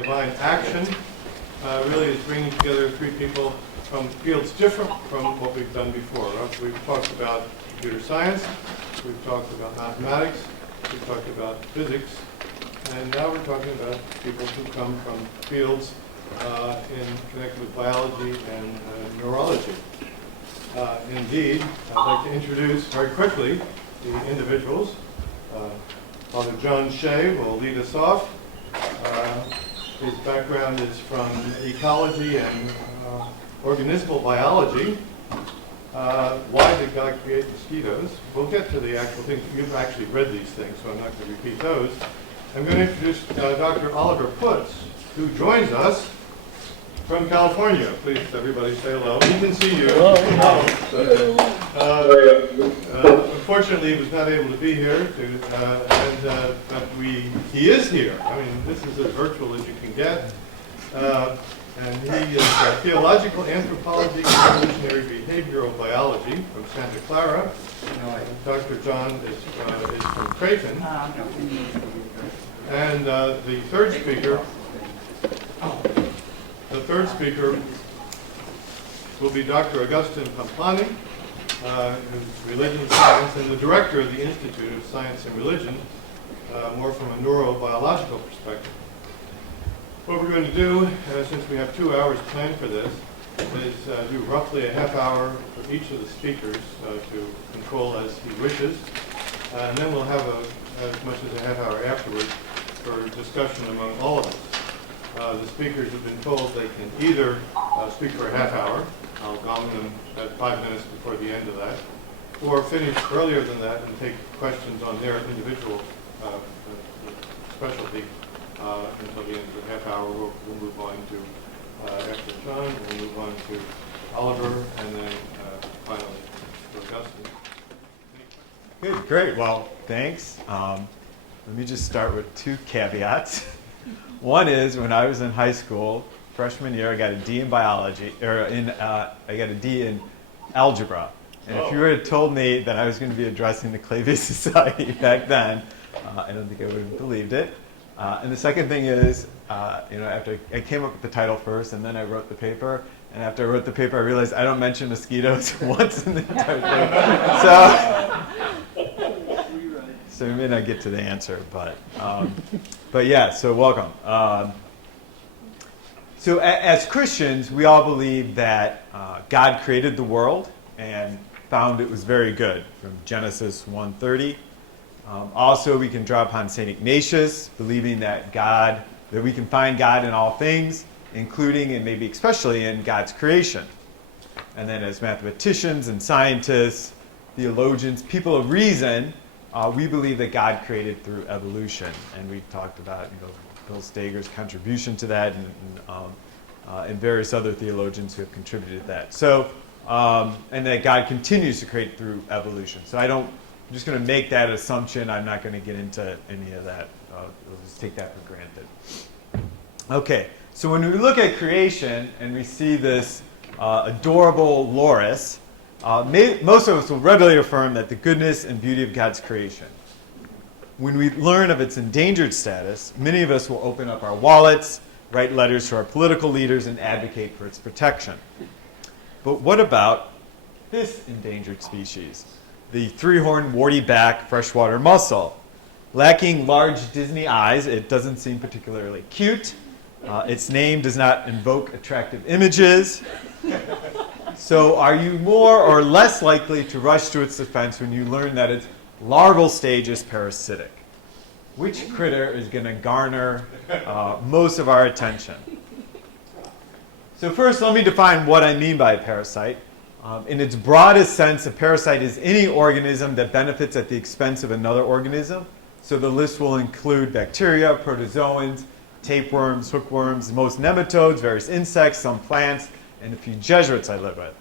divine action really is bringing together three people from fields different from what we've done before. We've talked about computer science, we've talked about mathematics, we've talked about physics, and now we're talking about people who come from fields connected with biology and neurology. Indeed, I'd like to introduce very quickly the individuals. Father John Shea will lead us off. His background is from ecology and organismal biology. Why did God create mosquitoes? We'll get to the actual things. You've actually read these things, so I'm not going to repeat those. I'm going to introduce Dr. Oliver Putz, who joins us from California. Please, everybody, say hello. He can see you. Unfortunately, he was not able to be here, but he is here. I mean, this is as virtual as you can get. And he is theological anthropology and evolutionary behavioral biology from Santa Clara. Dr. John is from Creighton. And the third speaker will be Dr. Augustine Pamplany, who's religion science and the director of the Institute of Science and Religion, more from a neurobiological perspective. What we're going to do, since we have 2 hours planned for this, is do roughly a half hour for each of the speakers to control as he wishes. And then we'll have as much as a half hour afterwards for discussion among all of us. The speakers have been told they can either speak for a half hour, I'll gong them at 5 minutes before the end of that, or finish earlier than that and take questions on their individual specialty until the end of the half hour. We'll move on to, after John, we'll move on to Oliver, and then finally to Augustine. Good, great. Well, thanks. Let me just start with 2 caveats. One is when I was in high school, freshman year, I got a D in biology, or I got a D in algebra. And if you would have told me that I was going to be addressing the Clavius Society back then, I don't think I would have believed it. And the second thing is, after I came up with the title first, and then I wrote the paper. And after I wrote the paper, I realized I don't mention mosquitoes once in the entire thing. So we may not get to the answer, but yeah. So welcome. So as Christians, we all believe that God created the world and found it was very good, from Genesis 1:30. Also, we can draw upon St. Ignatius, believing that we can find God in all things, including and maybe especially in God's creation. And then as mathematicians and scientists, theologians, people of reason, we believe that God created through evolution. And we've talked about Bill Stager's contribution to that and various other theologians who have contributed to that. So, and that God continues to create through evolution. So I'm just going to make that assumption. I'm not going to get into any of that. We'll just take that for granted. Okay, so when we look at creation and we see this adorable loris, most of us will readily affirm that the goodness and beauty of God's creation. When we learn of its endangered status, many of us will open up our wallets, write letters to our political leaders, and advocate for its protection. But what about this endangered species? The three-horned, warty-back freshwater mussel. Lacking large Disney eyes, it doesn't seem particularly cute. Its name does not invoke attractive images. So are you more or less likely to rush to its defense when you learn that its larval stage is parasitic? Which critter is going to garner most of our attention? So first, let me define what I mean by a parasite. In its broadest sense, a parasite is any organism that benefits at the expense of another organism. So the list will include bacteria, protozoans, tapeworms, hookworms, most nematodes, various insects, some plants, and a few Jesuits I live with.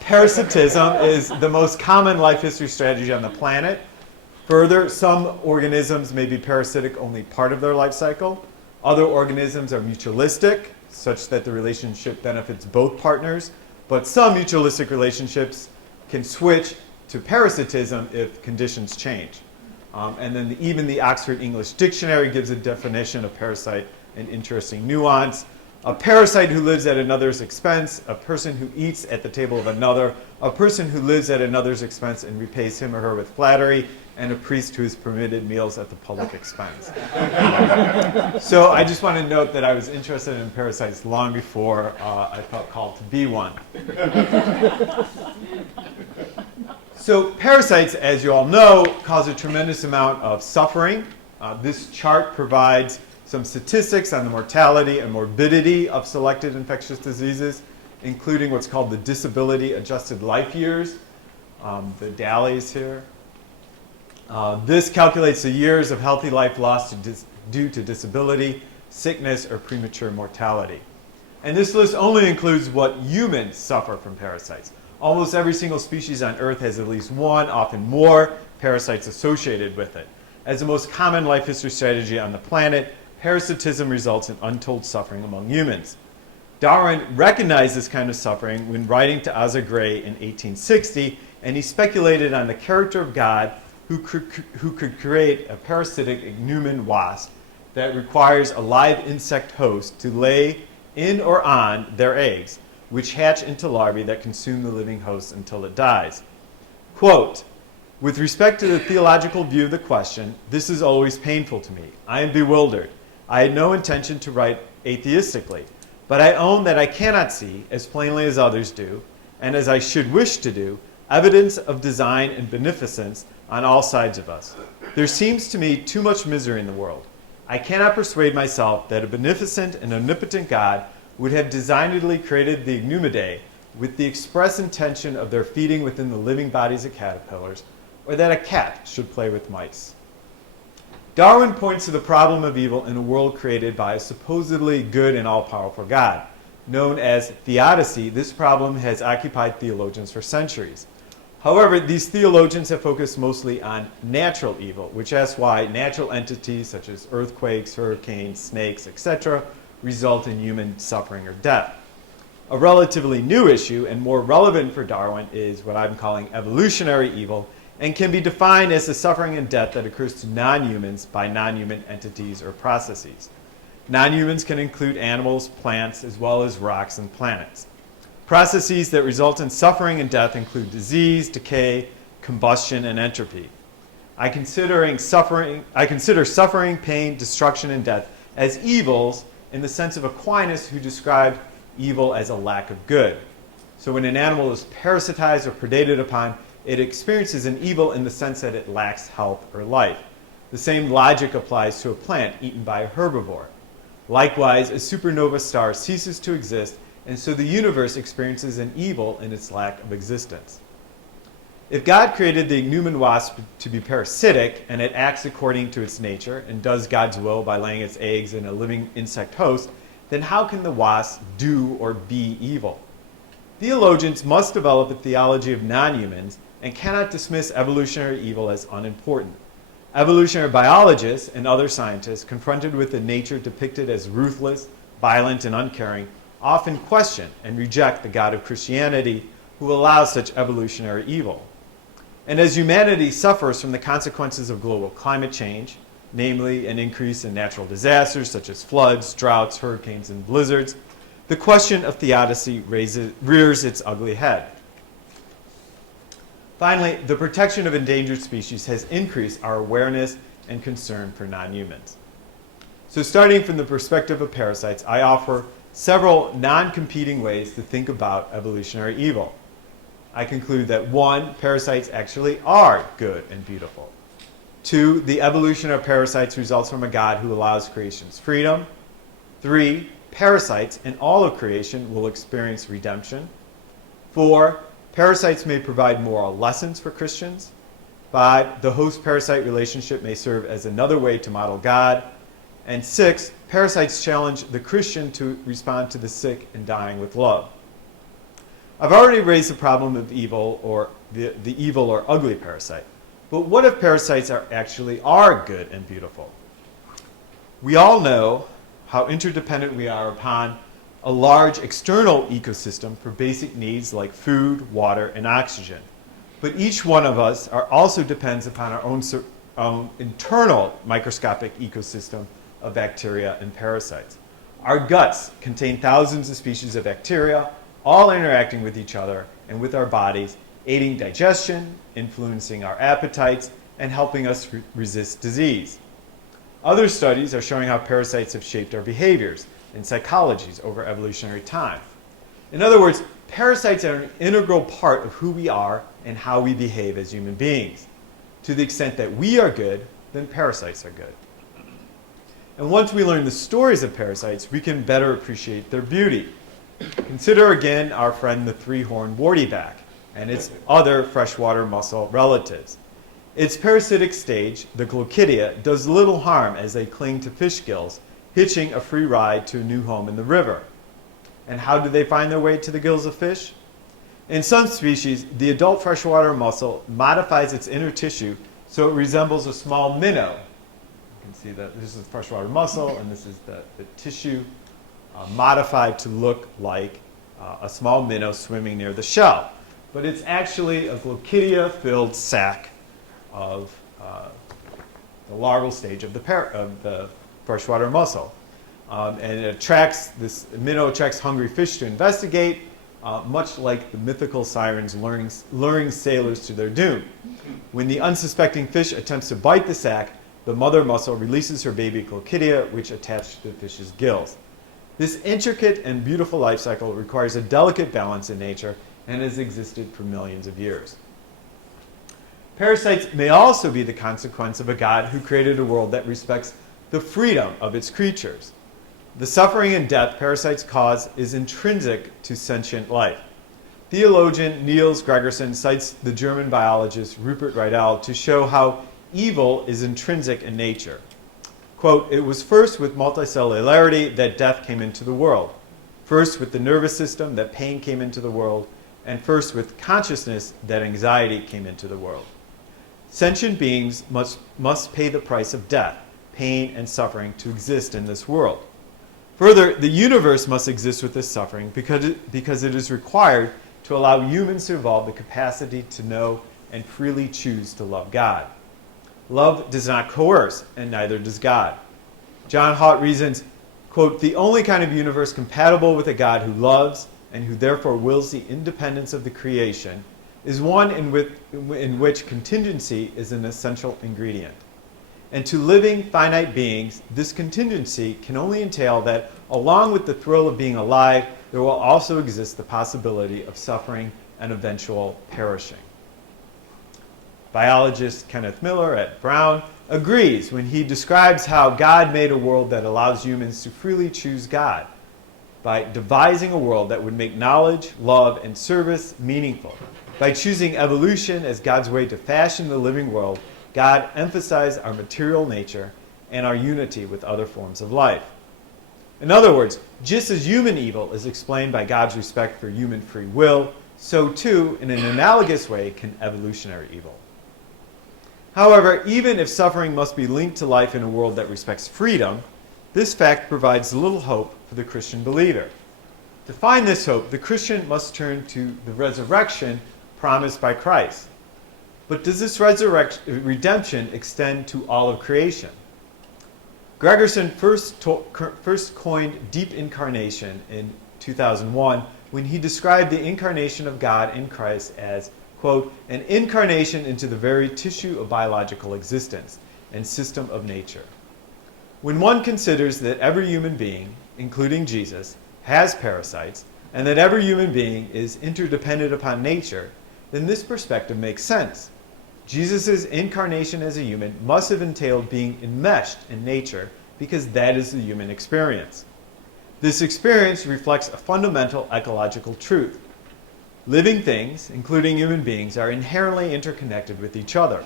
Parasitism is the most common life history strategy on the planet. Further, some organisms may be parasitic only part of their life cycle. Other organisms are mutualistic, such that the relationship benefits both partners. But some mutualistic relationships can switch to parasitism if conditions change. And then even the Oxford English Dictionary gives a definition of parasite an interesting nuance. A parasite who lives at another's expense, a person who eats at the table of another, a person who lives at another's expense and repays him or her with flattery, and a priest who is permitted meals at the public expense. So I just want to note that I was interested in parasites long before I felt called to be one. So parasites, as you all know, cause a tremendous amount of suffering. This chart provides some statistics on the mortality and morbidity of selected infectious diseases, including what's called the disability-adjusted life years, the DALYs here. This calculates the years of healthy life lost due to disability, sickness, or premature mortality. And this list only includes what humans suffer from parasites. Almost every single species on Earth has at least one, often more, parasites associated with it. As the most common life history strategy on the planet, parasitism results in untold suffering among humans. Darwin recognized this kind of suffering when writing to Asa Gray in 1860, and he speculated on the character of God who could create a parasitic ichneumon wasp that requires a live insect host to lay in or on their eggs, which hatch into larvae that consume the living host until it dies. Quote, "With respect to the theological view of the question, this is always painful to me. I am bewildered. I had no intention to write atheistically, but I own that I cannot see, as plainly as others do, and as I should wish to do, evidence of design and beneficence on all sides of us. There seems to me too much misery in the world. I cannot persuade myself that a beneficent and omnipotent God would have designedly created the ichneumonidae with the express intention of their feeding within the living bodies of caterpillars, or that a cat should play with mice." Darwin points to the problem of evil in a world created by a supposedly good and all-powerful God. Known as theodicy, this problem has occupied theologians for centuries. However, these theologians have focused mostly on natural evil, which asks why natural entities such as earthquakes, hurricanes, snakes, etc., result in human suffering or death. A relatively new issue and more relevant for Darwin is what I'm calling evolutionary evil, and can be defined as the suffering and death that occurs to non-humans by non-human entities or processes. Non-humans can include animals, plants, as well as rocks and planets. Processes that result in suffering and death include disease, decay, combustion, and entropy. I consider suffering, pain, destruction, and death as evils in the sense of Aquinas, who described evil as a lack of good. So when an animal is parasitized or predated upon, it experiences an evil in the sense that it lacks health or life. The same logic applies to a plant eaten by a herbivore. Likewise, a supernova star ceases to exist, and so the universe experiences an evil in its lack of existence. If God created the ichneumon wasp to be parasitic, and it acts according to its nature and does God's will by laying its eggs in a living insect host, then how can the wasp do or be evil? Theologians must develop a theology of non-humans and cannot dismiss evolutionary evil as unimportant. Evolutionary biologists and other scientists, confronted with a nature depicted as ruthless, violent, and uncaring, often question and reject the God of Christianity, who allows such evolutionary evil. And as humanity suffers from the consequences of global climate change, namely an increase in natural disasters such as floods, droughts, hurricanes, and blizzards, the question of theodicy rears its ugly head. Finally, the protection of endangered species has increased our awareness and concern for non-humans. So starting from the perspective of parasites, I offer several non-competing ways to think about evolutionary evil. I conclude that 1, parasites actually are good and beautiful. 2, the evolution of parasites results from a God who allows creation's freedom. 3, parasites and all of creation will experience redemption. 4, parasites may provide moral lessons for Christians. 5, the host-parasite relationship may serve as another way to model God. And 6, parasites challenge the Christian to respond to the sick and dying with love. I've already raised the problem of evil, or the evil or ugly parasite. But what if parasites actually are good and beautiful? We all know how interdependent we are upon a large external ecosystem for basic needs like food, water, and oxygen. But each one of us also depends upon our own internal microscopic ecosystem of bacteria and parasites. Our guts contain thousands of species of bacteria, all interacting with each other and with our bodies, aiding digestion, influencing our appetites, and helping us resist disease. Other studies are showing how parasites have shaped our behaviors and psychologies over evolutionary time. In other words, parasites are an integral part of who we are and how we behave as human beings. To the extent that we are good, then parasites are good. And once we learn the stories of parasites, we can better appreciate their beauty. Consider again our friend the three-horned wartyback and its other freshwater mussel relatives. Its parasitic stage, the glochidia, does little harm as they cling to fish gills, hitching a free ride to a new home in the river. And how do they find their way to the gills of fish? In some species, the adult freshwater mussel modifies its inner tissue so it resembles a small minnow. You can see that this is the freshwater mussel, and this is the tissue modified to look like a small minnow swimming near the shell. But it's actually a glochidia-filled sac of the larval stage of the freshwater mussel. And this minnow attracts hungry fish to investigate, much like the mythical sirens luring sailors to their doom. When the unsuspecting fish attempts to bite the sac, the mother mussel releases her baby glochidia, which attach to the fish's gills. This intricate and beautiful life cycle requires a delicate balance in nature and has existed for millions of years. Parasites may also be the consequence of a God who created a world that respects the freedom of its creatures. The suffering and death parasites cause is intrinsic to sentient life. Theologian Niels Gregerson cites the German biologist Rupert Riedel to show how evil is intrinsic in nature. Quote, "It was first with multicellularity that death came into the world, first with the nervous system that pain came into the world, and first with consciousness that anxiety came into the world. Sentient beings must pay the price of death, pain, and suffering to exist in this world. Further, the universe must exist with this suffering because it is required to allow humans to evolve the capacity to know and freely choose to love God. Love does not coerce, and neither does God." John Haught reasons, quote, "The only kind of universe compatible with a God who loves and who therefore wills the independence of the creation is one in which contingency is an essential ingredient. And to living, finite beings, this contingency can only entail that, along with the thrill of being alive, there will also exist the possibility of suffering and eventual perishing." Biologist Kenneth Miller at Brown agrees when he describes how God made a world that allows humans to freely choose God by devising a world that would make knowledge, love, and service meaningful. By choosing evolution as God's way to fashion the living world, God emphasized our material nature and our unity with other forms of life. In other words, just as human evil is explained by God's respect for human free will, so too, in an analogous way, can evolutionary evil. However, even if suffering must be linked to life in a world that respects freedom, this fact provides little hope for the Christian believer. To find this hope, the Christian must turn to the resurrection promised by Christ. But does this redemption extend to all of creation? Gregerson first coined deep incarnation in 2001 when he described the incarnation of God in Christ as, quote, "an incarnation into the very tissue of biological existence and system of nature." When one considers that every human being, including Jesus, has parasites, and that every human being is interdependent upon nature, then this perspective makes sense. Jesus' incarnation as a human must have entailed being enmeshed in nature because that is the human experience. This experience reflects a fundamental ecological truth. Living things, including human beings, are inherently interconnected with each other.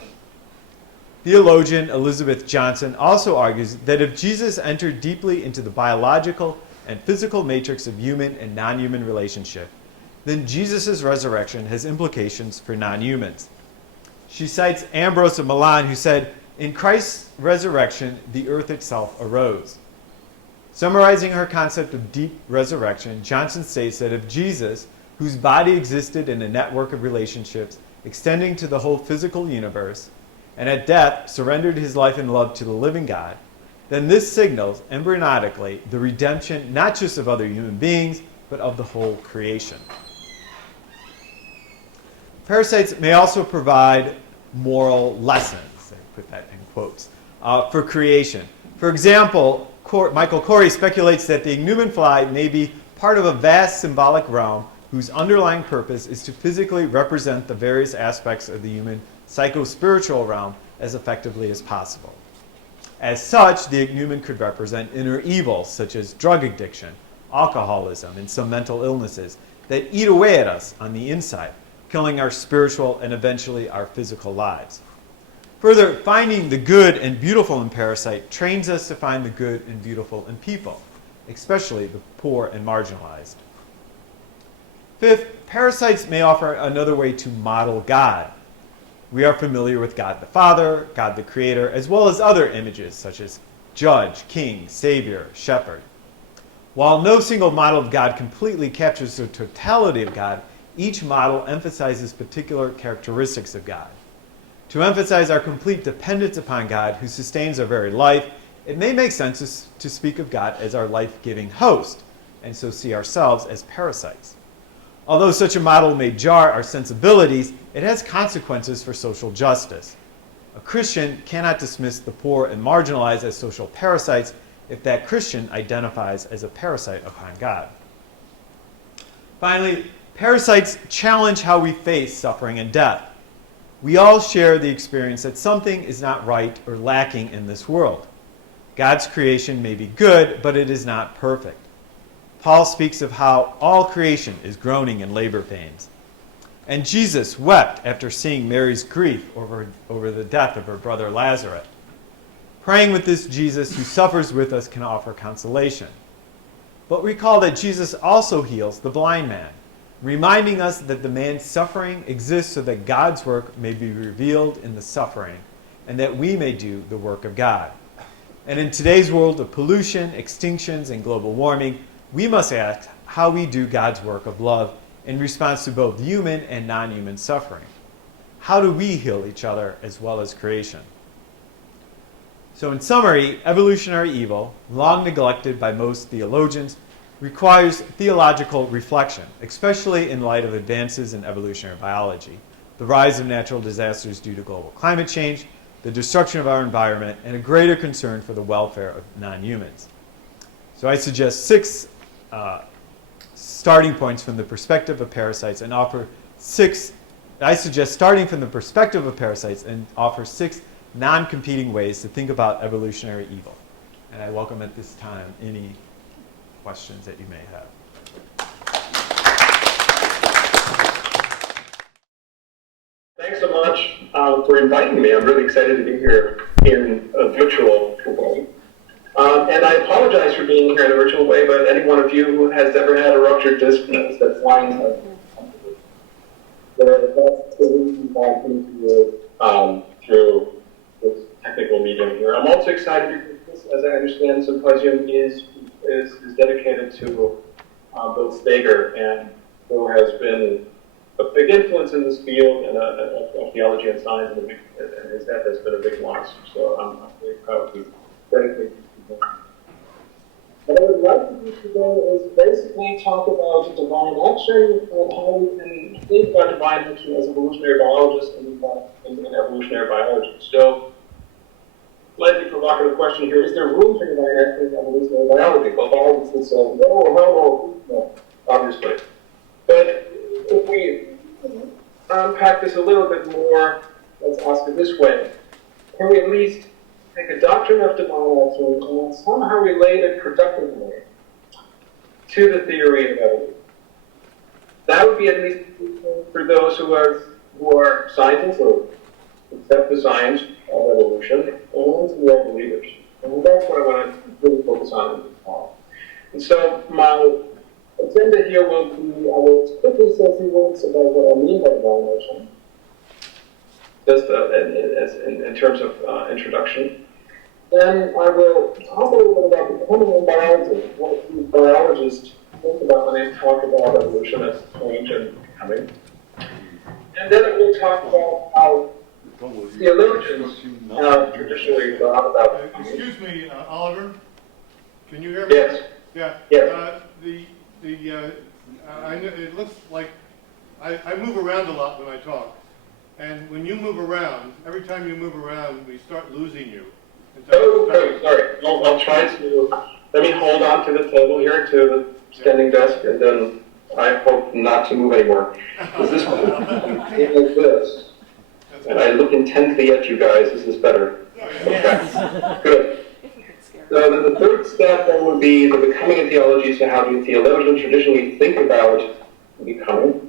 Theologian Elizabeth Johnson also argues that if Jesus entered deeply into the biological and physical matrix of human and non-human relationship, then Jesus' resurrection has implications for non-humans. She cites Ambrose of Milan, who said, "In Christ's resurrection, the earth itself arose." Summarizing her concept of deep resurrection, Johnson states that if Jesus, whose body existed in a network of relationships extending to the whole physical universe, and at death surrendered his life and love to the living God, then this signals, embryonically, the redemption not just of other human beings, but of the whole creation. Parasites may also provide moral lessons, I put that in quotes, for creation. For example, Michael Corey speculates that the ichneumon fly may be part of a vast symbolic realm whose underlying purpose is to physically represent the various aspects of the human psycho-spiritual realm as effectively as possible. As such, the ichneumon could represent inner evils such as drug addiction, alcoholism, and some mental illnesses that eat away at us on the inside, killing our spiritual and eventually our physical lives. Further, finding the good and beautiful in parasite trains us to find the good and beautiful in people, especially the poor and marginalized. Fifth, parasites may offer another way to model God. We are familiar with God the Father, God the Creator, as well as other images such as Judge, King, Savior, Shepherd. While no single model of God completely captures the totality of God, each model emphasizes particular characteristics of God. To emphasize our complete dependence upon God, who sustains our very life, it may make sense to speak of God as our life-giving host, and so see ourselves as parasites. Although such a model may jar our sensibilities, it has consequences for social justice. A Christian cannot dismiss the poor and marginalized as social parasites if that Christian identifies as a parasite upon God. Finally, parasites challenge how we face suffering and death. We all share the experience that something is not right or lacking in this world. God's creation may be good, but it is not perfect. Paul speaks of how all creation is groaning in labor pains. And Jesus wept after seeing Mary's grief over the death of her brother Lazarus. Praying with this Jesus who suffers with us can offer consolation. But recall that Jesus also heals the blind man, reminding us that the man's suffering exists so that God's work may be revealed in the suffering, and that we may do the work of God. And in today's world of pollution, extinctions, and global warming, we must ask how we do God's work of love in response to both human and non-human suffering. How do we heal each other as well as creation? So in summary, evolutionary evil, long neglected by most theologians, requires theological reflection, especially in light of advances in evolutionary biology, the rise of natural disasters due to global climate change, the destruction of our environment, and a greater concern for the welfare of non-humans. So I suggest 6 starting points from the perspective of parasites and offer 6 non-competing ways to think about evolutionary evil. And I welcome at this time any questions that you may have. Thanks so much for inviting me. I'm really excited to be here in a virtual way. And I apologize for being here in a virtual way, but any one of you who has ever had a ruptured disc knows that flying is uncomfortable. That's the reason why I'm here through this technical medium here. I'm also excited because this, as I understand, Symposium is dedicated to Bill Steger, and Bill has been a big influence in this field and of theology and science, and his death has been a big loss. So I'm really proud to dedicate this to him. What I would like to do today is basically talk about divine action and how we can think about divine action as evolutionary biologists and in evolutionary biology. So, slightly provocative question here: is there room for divine action in evolutionary biology? Well, biologists would say no, obviously. But if we unpack this a little bit more, let's ask it this way: can we at least take a doctrine of divine action and somehow relate it productively to the theory of evolution? That would be at least for those who are scientists or accept the science of evolution, and who are believers. And that's what I want to really focus on in this talk. And so my agenda here will be, I will quickly say a few words about what I mean by divine action, just in terms of introduction. Then I will talk a little bit about becoming a biologist, what do biologists think about when they talk about evolution as change and becoming. And then I will talk about how theologians have traditionally thought about. Excuse me, Oliver. Can you hear me? Yes. Yeah. Yes. I know it looks like I move around a lot when I talk, and when you move around, every time you move around, we start losing you. Okay, sorry. I'll try to. Let me hold on to the table here, to the standing desk, and then I hope not to move anymore. Is this one? Like this. And I look intently at you guys. Is this better? Yes. Okay. Good. So then the third step then would be the becoming of theology. So how do theologians traditionally think about becoming?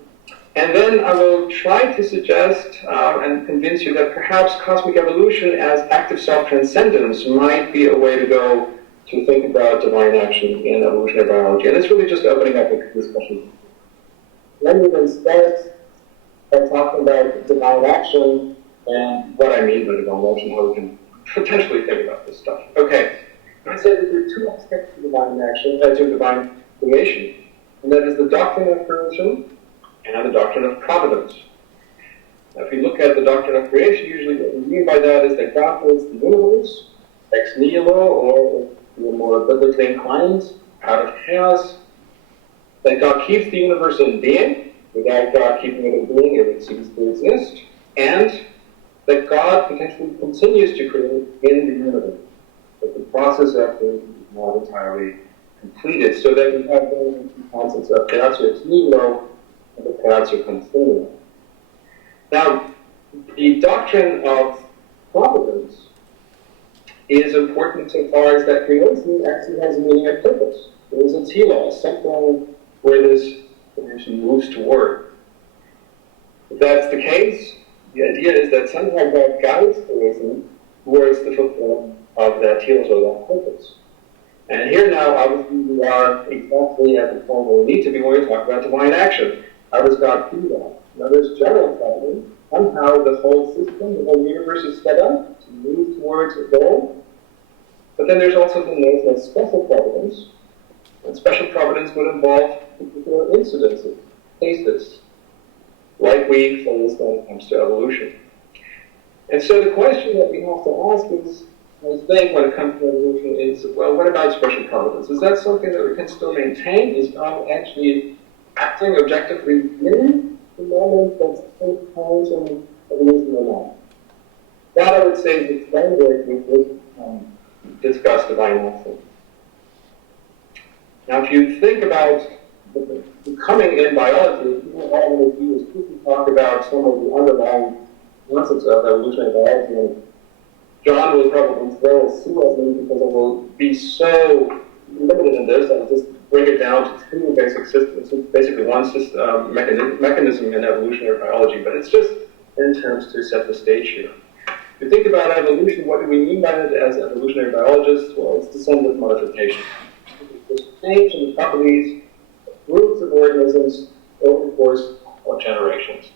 And then I will try to suggest and convince you that perhaps cosmic evolution as active self-transcendence might be a way to go to think about divine action in evolutionary biology. And it's really just opening up a discussion. Then we will start by talking about divine action and what I mean by divine action, how we can potentially think about this stuff. Okay, I said that there are two aspects to divine action, to divine creation, and that is the doctrine of creation and the doctrine of providence. Now, if you look at the doctrine of creation, usually what we mean by that is that God creates the universe ex nihilo, or if you're more biblically inclined, out of chaos, that God keeps the universe in being. Without God keeping it in being, it would cease to exist, and that God potentially continues to create in the universe, but the process of creation is not entirely completed, so that we have those concepts of creatio ex nihilo and the creatio continua. Now, the doctrine of providence is important so far as that creation actually has a meaning of purpose. There is a telos, something where this creation moves toward. If that's the case, the idea is that somehow God guides creation towards the fulfillment of that telos or that purpose. And here now, obviously, we are exactly at the point where we need to be when we talk about divine action. How does God do that? Now, there's general providence. Somehow the whole system, the whole universe is set up to move towards a goal. But then there's also the notion of special providence. And special providence would involve particular incidences, cases, like we face when it comes to evolution. And so the question that we have to ask is, I think, when it comes to evolution is, well, what about special providence? Is that something that we can still maintain? Is God actually acting objectively in the moment that's take place in evolution or not? That, I would say, is the framework with which discuss divine action. Now, if you think about becoming in biology, all I'm going to do is quickly talk about some of the underlying concepts of evolutionary biology. And John will probably sue at me because I will be so limited in this. I'll just bring it down to two basic systems, basically one system, mechanism in evolutionary biology, but it's just in terms to set the stage here. If you think about evolution, what do we mean by it as evolutionary biologists? Well, it's descendant modification. It's change in the properties of groups of organisms over the course of generations.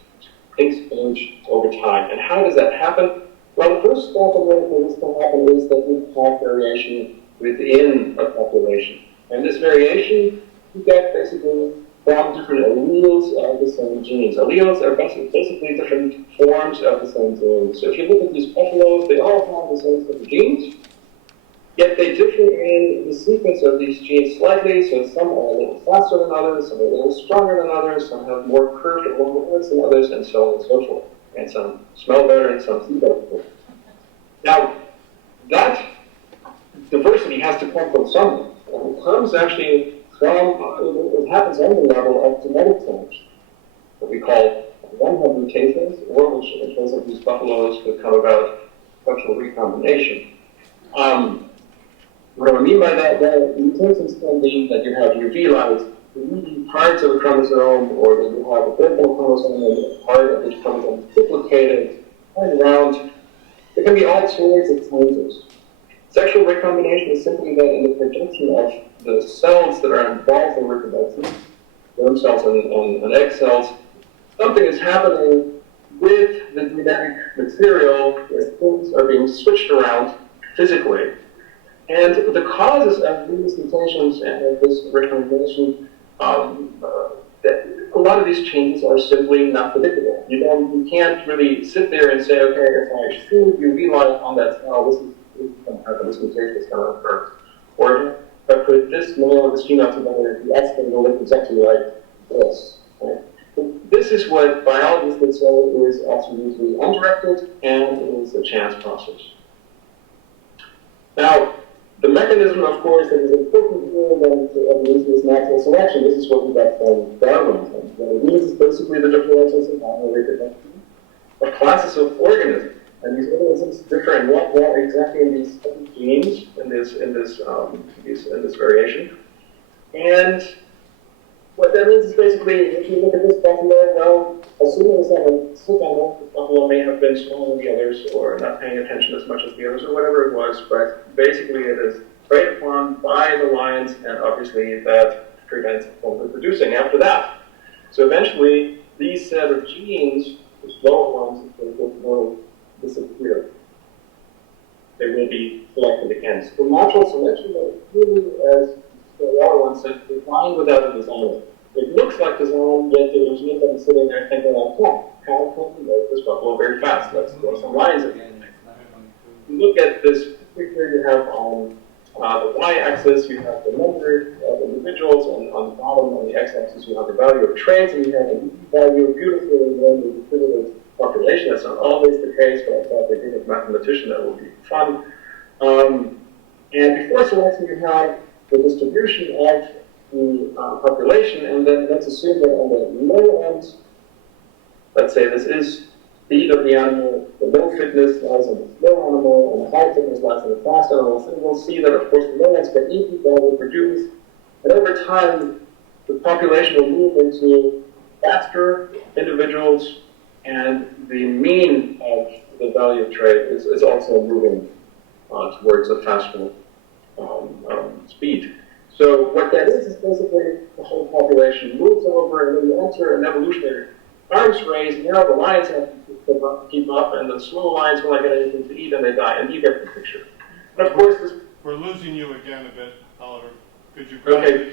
Things change over time. And how does that happen? Well, the first step in order for this to happen is that we have variation within a population. And this variation you get basically from different alleles of the same genes. Alleles are basically different forms of the same gene. So if you look at these buffaloes, they all have the same set of genes, yet they differ in the sequence of these genes slightly. So some are a little faster than others, some are a little stronger than others, some have more curved or longer legs than others, and so on and so forth. And some smell better and some see better. Now, that diversity has to come from somewhere. And it comes actually from, it happens on the level of genetic change, what we call one-hub mutations, or which in case of these buffaloes could come about sexual recombination. What I mean by that, well, mutations can be that you have UV light, parts of a chromosome, or that you have a different chromosome and a part of which chromosome is duplicated, and around. There can be all sorts of changes. Sexual recombination is simply that in the projection of the cells that are involved in reproduction, germ cells and egg cells, something is happening with the genetic material where things are being switched around physically. And the causes of these mutations and of this recombination a lot of these changes are simply not predictable. You can't really sit there and say, okay, if I shoot you realize on that cell, this is going to happen, this mutation is going to occur. Or if I put this male and this female together, the X going to look exactly like this. Right? So this is what biologists would say is absolutely undirected, and it is a chance process. Now, the mechanism, of course, that is important here then to evolution is natural selection. This is what we got from Darwin. What it means is basically the differentials in reproduction of classes of organisms. And these organisms differ in what? Well, exactly in these genes, in this variation. And what that means is basically, if you look at this buffalo, well, assuming it's not a sick animal, the buffalo may have been smaller than the others, or not paying attention as much as the others, or whatever it was, but basically it is preyed upon by the lions, and obviously that prevents it from reproducing after that. So eventually, these set of genes, the slower ones, will disappear. They will be selected against. For natural selection, is really, as the other one said, design without a designer. It looks like design, yet there's nobody sitting there thinking like, oh, how can we make this buffalo very fast? Let's throw some lines in. You look at this picture, you have on the y-axis, you have the number of individuals, and on the bottom, on the x-axis, you have the value of traits, and you have a value of beautifully named distributed population. That's not always the case, but I thought they did a mathematician, that would be fun. And before selection, you have the distribution of the population, and then let's assume that on the low end, let's say this is speed of the animal, the low fitness lies on the slow animal, and the high fitness lies on the fast animal. So we'll see that, of course, the low ends get equal, they will produce, and over time, the population will move into faster individuals, and the mean of the value of trait is also moving towards a faster speed. So what that is basically the whole population moves over, and then you enter an evolutionary arms race. Now the lions have to keep up, and the slow lions will not get anything to eat, and they die. And you get the picture. And of course, we're losing you again a bit, Oliver. Could you? Okay,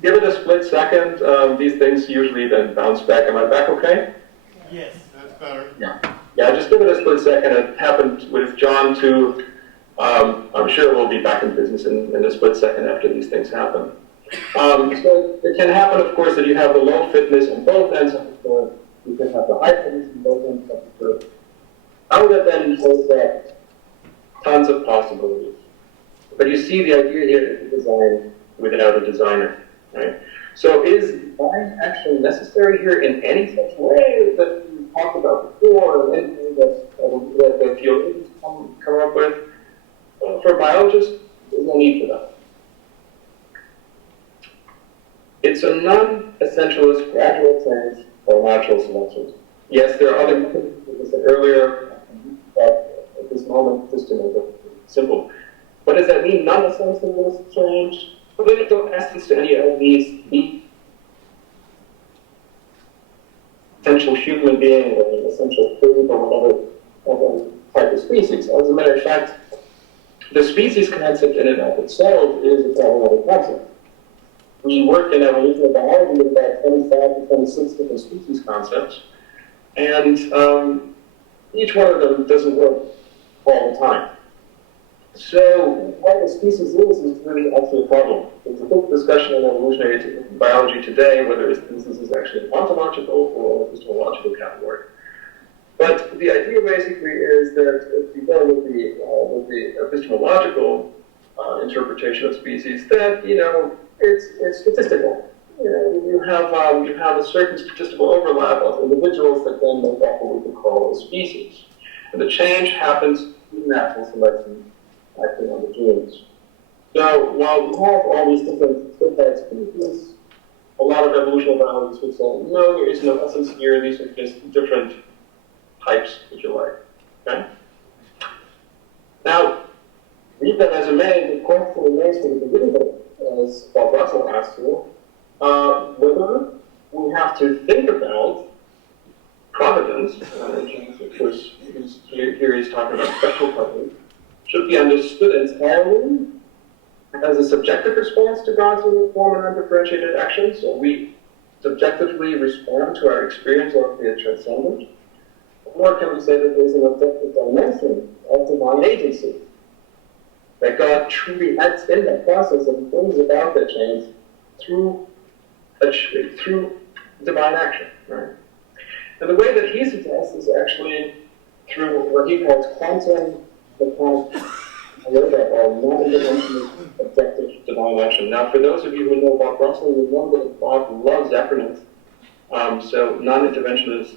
give it a split second. These things usually then bounce back. Am I back? Okay. Yes, that's better. Yeah. Just give it a split second. It happened with John too. I'm sure we'll be back in business in a split second after these things happen. So it can happen, of course, that you have the low fitness on both ends of the curve. You can have the high fitness on both ends of the curve. How that then shows that tons of possibilities. But you see the idea here is to design without a designer, right? So is design actually necessary here in any such way that we talked about before, or anything that the theologians come up with? Well, for biologists, there's no need for that. It's a non-essentialist gradual change or natural selection. Yes, there are other methods, as I said earlier, but at this moment, just to make it simple. What does that mean, non-essentialist change? Well, they don't essence to any of these essential human being or an essential food or whatever type of species. As a matter of fact, the species concept in and of itself is a problematic concept. We work in evolutionary biology with about 25 to 26 different species concepts, and each one of them doesn't work all the time. So what a species is really actually a problem. There's a big discussion in evolutionary biology today whether a species is actually an ontological or an epistemological category. But the idea basically is that if you go with the epistemological interpretation of species, that it's statistical. You have a certain statistical overlap of individuals that then make up what we could call a species, and the change happens through natural selection, acting on the genes. So while we have all these different types of species, a lot of evolutionary biologists would say, no, there is no essence here. These are just different types, if you like. Okay? Now, read that as a may, the question remains for the beginning, as Bob Russell asked you, whether we have to think about providence, because here he's talking about special providence, should be understood entirely as a subjective response to God's uniform and undifferentiated action. So we subjectively respond to our experience of the transcendent. Or can we say that there's an objective dimension of divine agency? That God truly acts in that process and brings about that change through divine action, right? And the way that he suggests is actually through what he calls quantum mechanics, or non-dimensional objective divine action. Now, for those of you who know Bob Russell, you know that Bob loves acronyms. So non-interventionist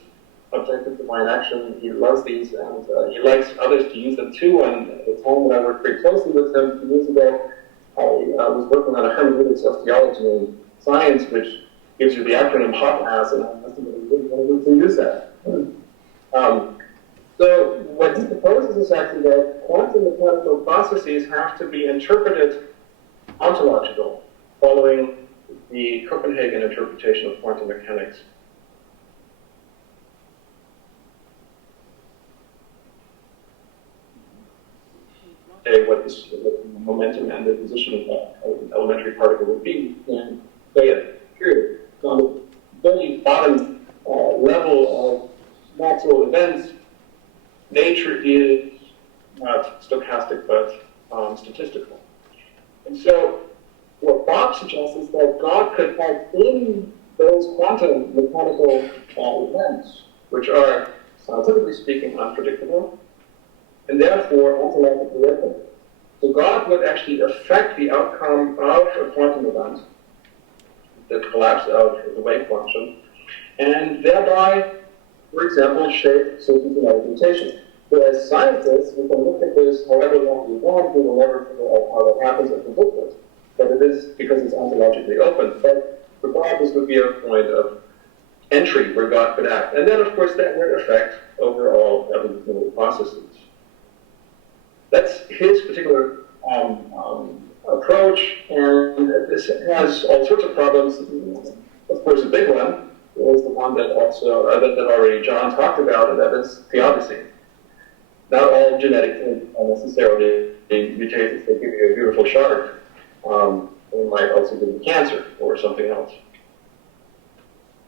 objective divine action, he loves these, and he likes others to use them too. And at the time when I worked very closely with him a few years ago, I was working on a hermeneutics of theology and science, which gives you the acronym HOT-ASS, and I asked him if he didn't want to use that. So what he proposes is actually that quantum mechanical processes have to be interpreted ontological, following the Copenhagen interpretation of quantum mechanics. What the momentum and the position of an elementary particle would be in, say, a period. So on the very bottom level of natural events, nature is not stochastic, but statistical. And so what Bob suggests is that God could have in those quantum mechanical events, which are, scientifically speaking, unpredictable, and therefore ontologically open. So God would actually affect the outcome of a quantum event, the collapse of the wave function, and thereby, for example, shape certain genetic mutations. So as scientists, we can look at this however long we want, we will never figure out how that happens or predict it. But it is because it's ontologically open. But for God, this would be a point of entry where God could act. And then, of course, that would affect overall evolutionary processes. That's his particular approach, and this has all sorts of problems. Of course, a big one is the one that that already John talked about, and that is theodicy. Not all genetic things are necessarily mutations that give you a beautiful shark. They might also give you cancer or something else.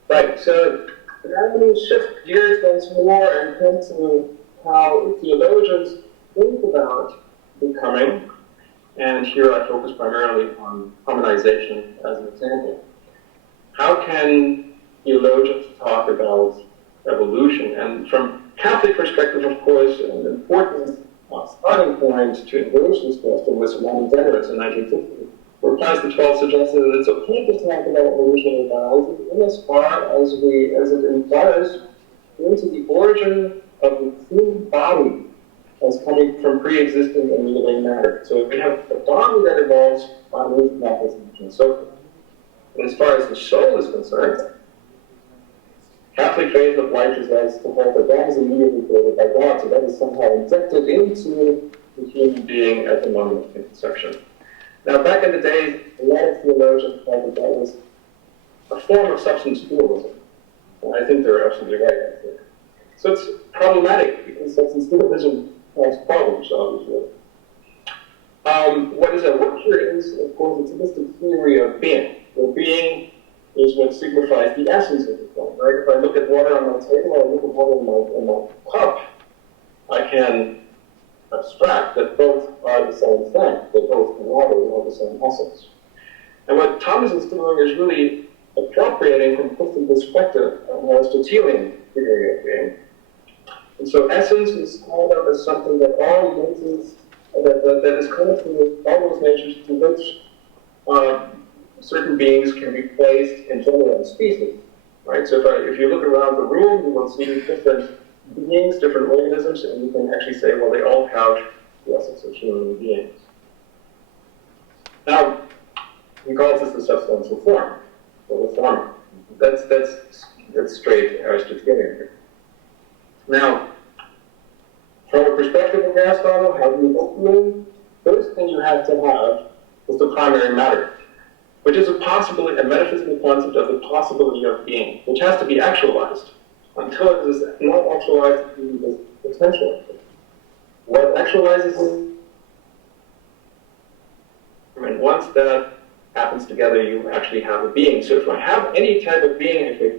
Right, so now I'm going to shift gears once more and come to how theologians think about becoming, and here I focus primarily on harmonization as an example. How can theologians talk about evolution? And from Catholic perspective, of course, an important starting point to engage this question was Roman Demerits in 1950, where Pius XII suggested that it's okay to talk about evolutionary biology in as far as it inquires into the origin of the human body as coming from pre-existing and living matter. So we have a body that evolves by means of mechanisms and so forth. And as far as the soul is concerned, Catholic faith obliges us to hold that that is immediately created by God, so that is somehow injected into the human being at the moment of conception. Now, back in the day, a lot of theologians thought that that was a form of substance dualism. And I think they're absolutely right. So it's problematic because substance dualism has problems, obviously. What is at work here is, of course, it's a mystic theory of being. Where being is what signifies the essence of the thing, right? If I look at water on my table, or I look at water in my cup, I can abstract that both are the same thing. They both can water, they have the same essence. And what Thomas is doing is really appropriating from Christian perspective an Aristotelian theory of being. And so essence is called up as something that all natures, that is common to all those natures to which certain beings can be placed in general as species, right? So if you look around the room, you will see different beings, different organisms, and you can actually say, well, they all have the essence of human beings. Now, he calls this the substantial form, or the form. That's straight Aristotelian here. Now, from a perspective of Aristotle, how do you open? First thing you have to have is the primary matter, which is a metaphysical concept of the possibility of being, which has to be actualized. Until it is not actualized, it is potential. What actualizes it? And once that happens together, you actually have a being. So if I have any type of being, if we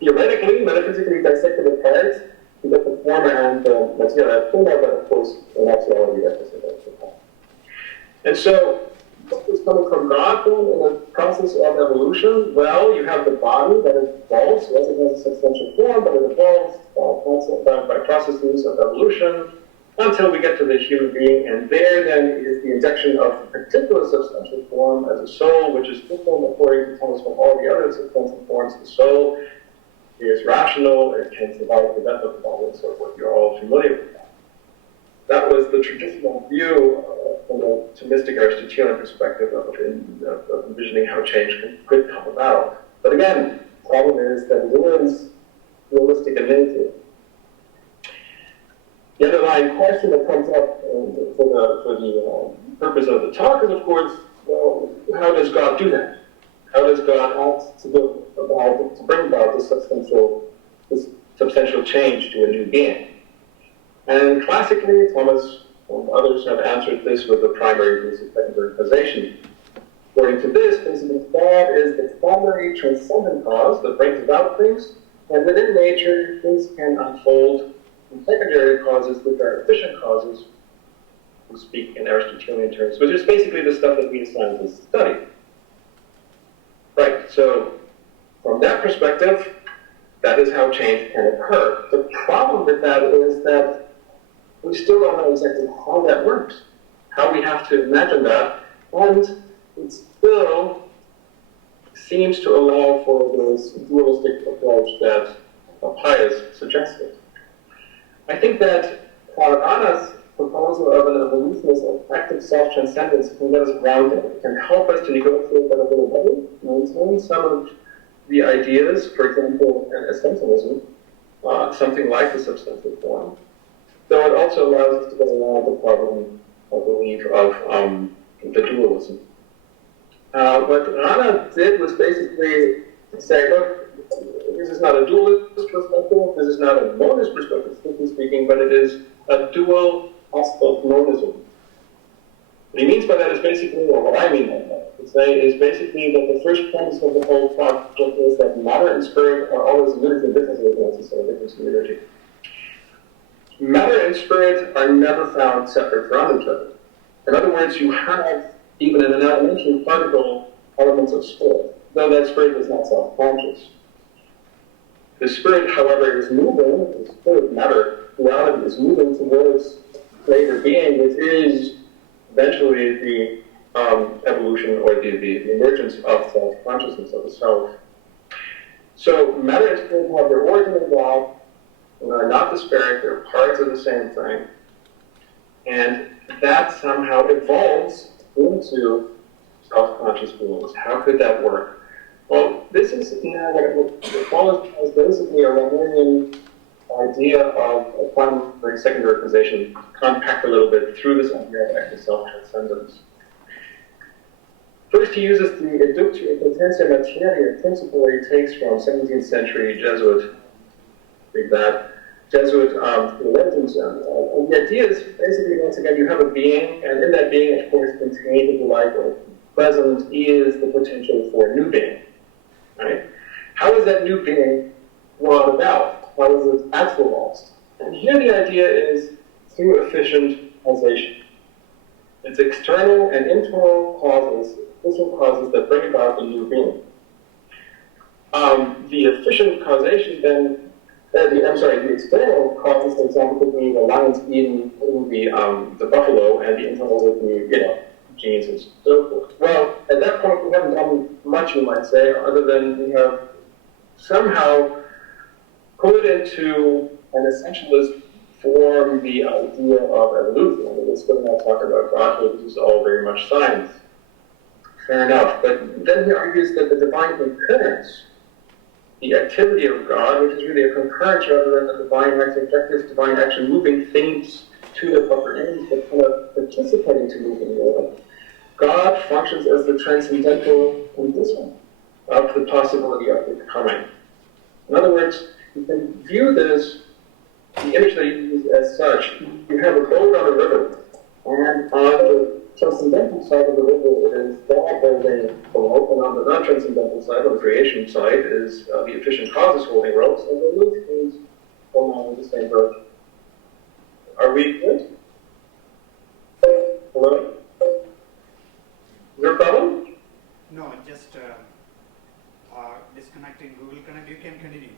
theoretically, metaphysically dissect it apart, you get the form and the material. But of course, in actuality, that's just a. And so, what is coming from God then in the process of evolution? Well, you have the body that evolves, yes, it has a substantial form, but it evolves by processes of evolution until we get to the human being, and there then is the injection of a particular substantial form as a soul, which is different according to Thomas from all the other substantial forms. The soul is rational, it can survive the death of the body, and so forth. You're all familiar with that. That was the traditional view from a Thomistic Aristotelian perspective of envisioning how change could come about. But again, the problem is that it is realistic and limited. The underlying question that comes up for the purpose of the talk is, of course, well, how does God do that? How does God act to bring about this substantial change to a new being? And classically, Thomas and others have answered this with the primary use of secondary causation. According to this, basically, God is the primary transcendent cause that brings about things, and within nature, things can unfold in secondary causes, which are efficient causes, we speak in Aristotelian terms, which is basically the stuff that we as scientists study. Right, so from that perspective, that is how change can occur. The problem with that is that we still don't know exactly how that works, how we have to imagine that, and it still seems to allow for this dualistic approach that Pius suggested. I think that Clarana's proposal of an evolutionist of active self-transcendence can get us grounded. It can help us to negotiate that a little better, maintain some of the ideas, for example, in essentialism, something like the substantive form, though it also allows us to get around the problem, I believe, of the dualism. What Rana did was basically say, look, this is not a dualist perspective, this is not a monist perspective, strictly speaking, but it is a dual aspect monism. What he means by that is basically, or what I mean by that, to say, is basically that the first premise of the whole project is that matter and spirit are always unity and differences, necessarily difference and unity. Matter and spirit are never found separate from each other. In other words, you have, even in an elementary particle, elements of spirit, though that spirit is not self-conscious. The spirit, however, is moving, the spirit matter, reality is moving towards greater being, which is eventually the evolution or the emergence of self-consciousness, of the self. So matter and spirit have their origin in God, and are not disparate, they're parts of the same thing. And that somehow evolves into self-conscious beings. How could that work? Well, this is what follows as basically a Riemannian idea of primary secondary causation, compact a little bit through this idea of active self-transcendence. First, he uses the eductio in potentia materia principle that he takes from 17th century Jesuit, Jesuit theologians. And the idea is basically, once again, you have a being, and in that being, of course, contained, if you like, or present is the potential for a new being. Right? How is that new being brought about? How is it actualized? And here the idea is through efficient causation. It's external and internal causes, efficient causes that bring about the new being. The efficient causation then, the external causes, for example, could be the lions eating the buffalo, and the internal would be, genes and so forth. Well, at that point, we haven't done much, you might say, other than we have somehow put into an essentialist form the idea of evolution. I mean, we're still not talking about God, this is all very much science. Fair enough. But then he argues that the divine concurrence, the activity of God, which is really a concurrence rather than the divine objective, divine action, moving things to the proper ends, but kind of participating to move in the world. God functions as the transcendental condition of the possibility of becoming. In other words, you can view this, the image that you use as such. You have a boat on a river, and on the transcendental side of the river is God holding the rope, and on the non-transcendental side, on the creation side, is the efficient causes holding ropes, and the loop is going on in the same direction. Are we good? Hello? Is there a problem? No, just disconnecting Google Connect. You can continue.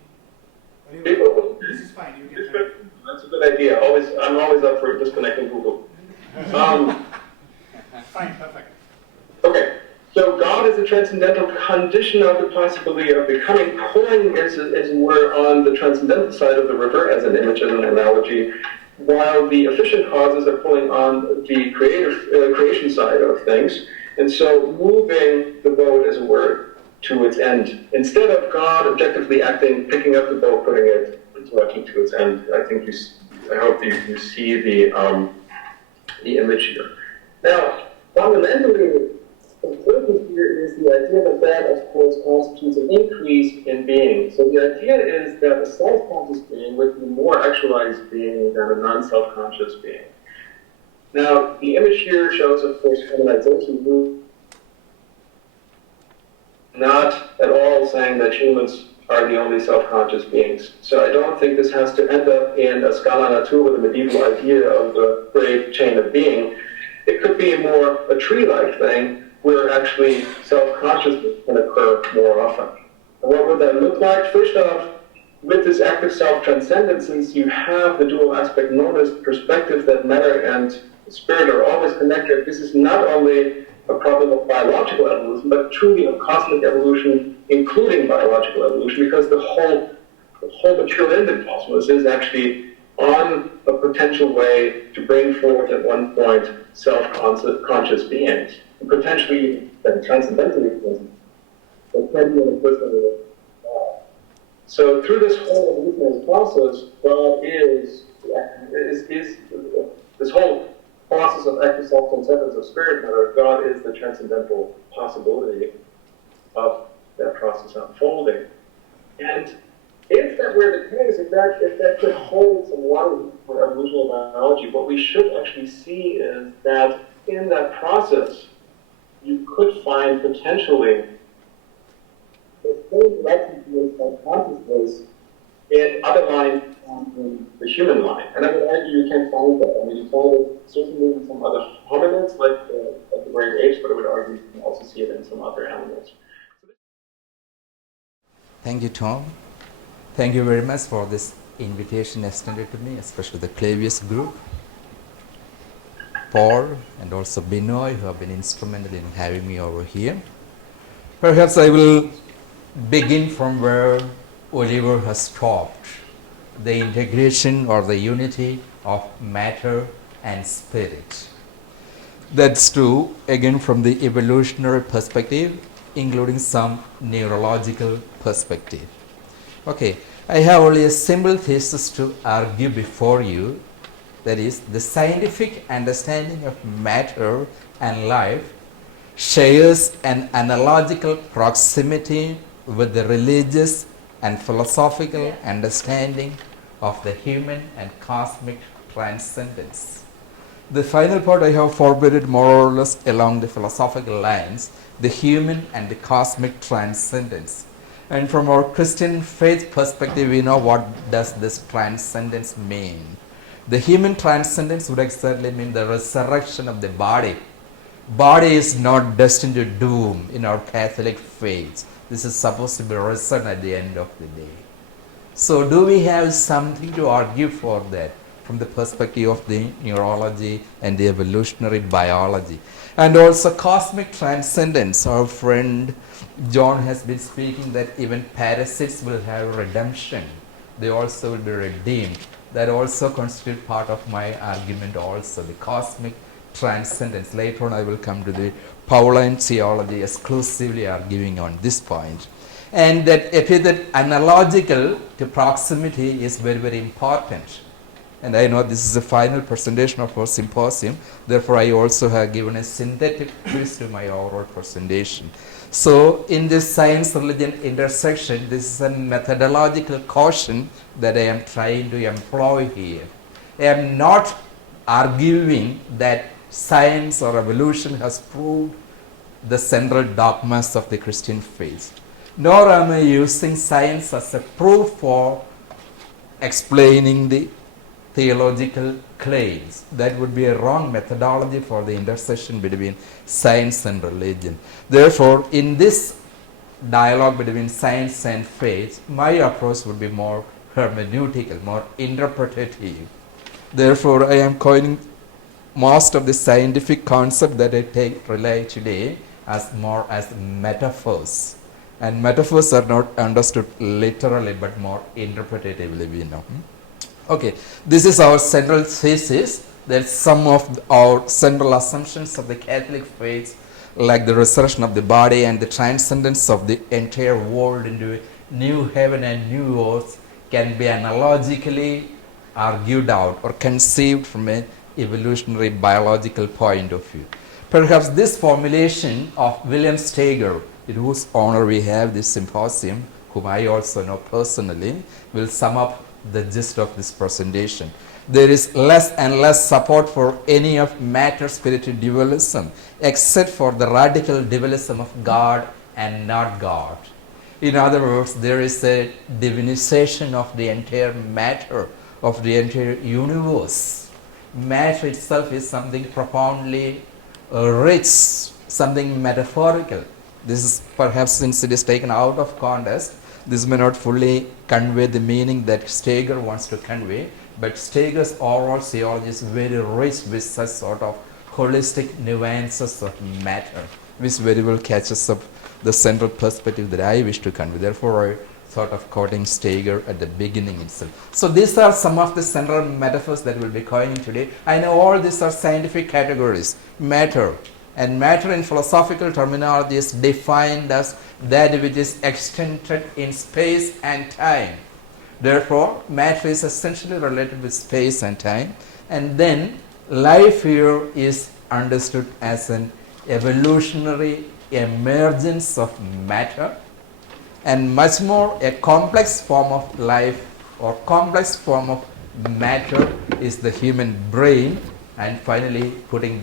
This is fine. You can. That's a good idea. I'm always up for disconnecting Google. Fine, perfect. Okay, so God is a transcendental condition of the possibility of becoming, pulling, as it were, on the transcendental side of the river, as an image, as an analogy, while the efficient causes are pulling on the creation side of things, and so moving the boat, as it were, to its end. Instead of God objectively acting, picking up the boat, putting it to its end. I hope you see the image here. Now, fundamentally, important here is the idea that, of course, constitutes an increase in being. So the idea is that a self-conscious being would be more actualized being than a non-self-conscious being. Now, the image here shows, of course, feminization, not at all saying that humans are the only self-conscious beings. So I don't think this has to end up in a scala natura, the medieval idea of the great chain of being. It could be more a tree-like thing where actually self-consciousness can occur more often. And what would that look like? First off, with this active self-transcendence, since you have the dual aspect known as perspective that matter and spirit are always connected, this is not only a problem of biological evolution, but truly of cosmic evolution, including biological evolution, because the whole material in the cosmos is actually on a potential way to bring forth at one point self-conscious beings, and potentially transcendentally present, but can be in a personal way. So through this whole evolutionary process, God is this whole process of active self-transcendence of spirit matter. God is the transcendental possibility of that process unfolding. And if that were the case, if that could hold some water for evolutionary biology, what we should actually see is that in that process, you could find potentially the same relationship of consciousness in other lines than the human line. And I would argue you can find that. I mean, you find it certainly in some other hominids, like the great apes, but I would argue you can also see it in some other animals. Thank you, Tom. Thank you very much for this invitation extended to me, especially the Clavius group, Paul, and also Binoy, who have been instrumental in having me over here. Perhaps I will begin from where Oliver has stopped, the integration or the unity of matter and spirit. That's true, again, from the evolutionary perspective, including some neurological perspective. Okay, I have only a simple thesis to argue before you, that is, the scientific understanding of matter and life shares an analogical proximity with the religious and philosophical understanding of the human and cosmic transcendence. The final part I have forwarded more or less along the philosophical lines, the human and the cosmic transcendence. And from our Christian faith perspective, we know what does this transcendence mean. The human transcendence would exactly mean the resurrection of the body. Body is not destined to doom in our Catholic faith. This is supposed to be risen at the end of the day. So do we have something to argue for that from the perspective of the neurology and the evolutionary biology? And also cosmic transcendence. Our friend John has been speaking that even parasites will have redemption. They also will be redeemed. That also constitutes part of my argument also, the cosmic transcendence. Later on I will come to the Pauline theology exclusively arguing on this point. And that epithet analogical to proximity is very, very important. And I know this is the final presentation of our symposium. Therefore, I also have given a synthetic twist to my oral presentation. So, in this science-religion intersection, this is a methodological caution that I am trying to employ here. I am not arguing that science or evolution has proved the central dogmas of the Christian faith. Nor am I using science as a proof for explaining the theological claims. That would be a wrong methodology for the intersection between science and religion. Therefore, in this dialogue between science and faith, my approach would be more hermeneutical, more interpretative. Therefore, I am coining most of the scientific concept that I relay today as more as metaphors. And metaphors are not understood literally, but more interpretatively, we know. Okay, this is our central thesis, that some of our central assumptions of the Catholic faith, like the resurrection of the body and the transcendence of the entire world into a new heaven and new earth, can be analogically argued out or conceived from an evolutionary biological point of view. Perhaps this formulation of William Steger, in whose honor we have this symposium, whom I also know personally, will sum up the gist of this presentation. There is less and less support for any of matter-spirit dualism, except for the radical dualism of God and not God. In other words, there is a divinization of the entire matter, of the entire universe. Matter itself is something profoundly rich, something metaphorical. This is perhaps, since it is taken out of context, this may not fully convey the meaning that Steger wants to convey, but Steger's overall theology is very rich with such sort of holistic nuances of matter, which very well catches up the central perspective that I wish to convey. Therefore, I sort of quoting Steger at the beginning itself. So these are some of the central metaphors that we'll be coining today. I know all these are scientific categories. Matter, and matter in philosophical terminology is defined as that which is extended in space and time. Therefore, matter is essentially related with space and time. And then life here is understood as an evolutionary emergence of matter, and much more a complex form of life or complex form of matter is the human brain. And finally, putting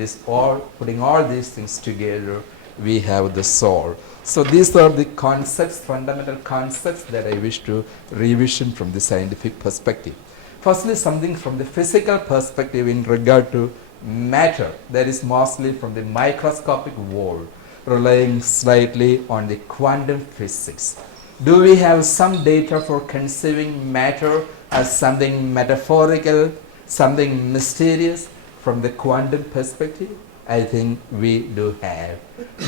all these things together, we have the soul. So these are the concepts, fundamental concepts that I wish to revision from the scientific perspective. Firstly, something from the physical perspective in regard to matter, that is mostly from the microscopic world, relying slightly on the quantum physics. Do we have some data for conceiving matter as something metaphorical, something mysterious from the quantum perspective? I think we do have.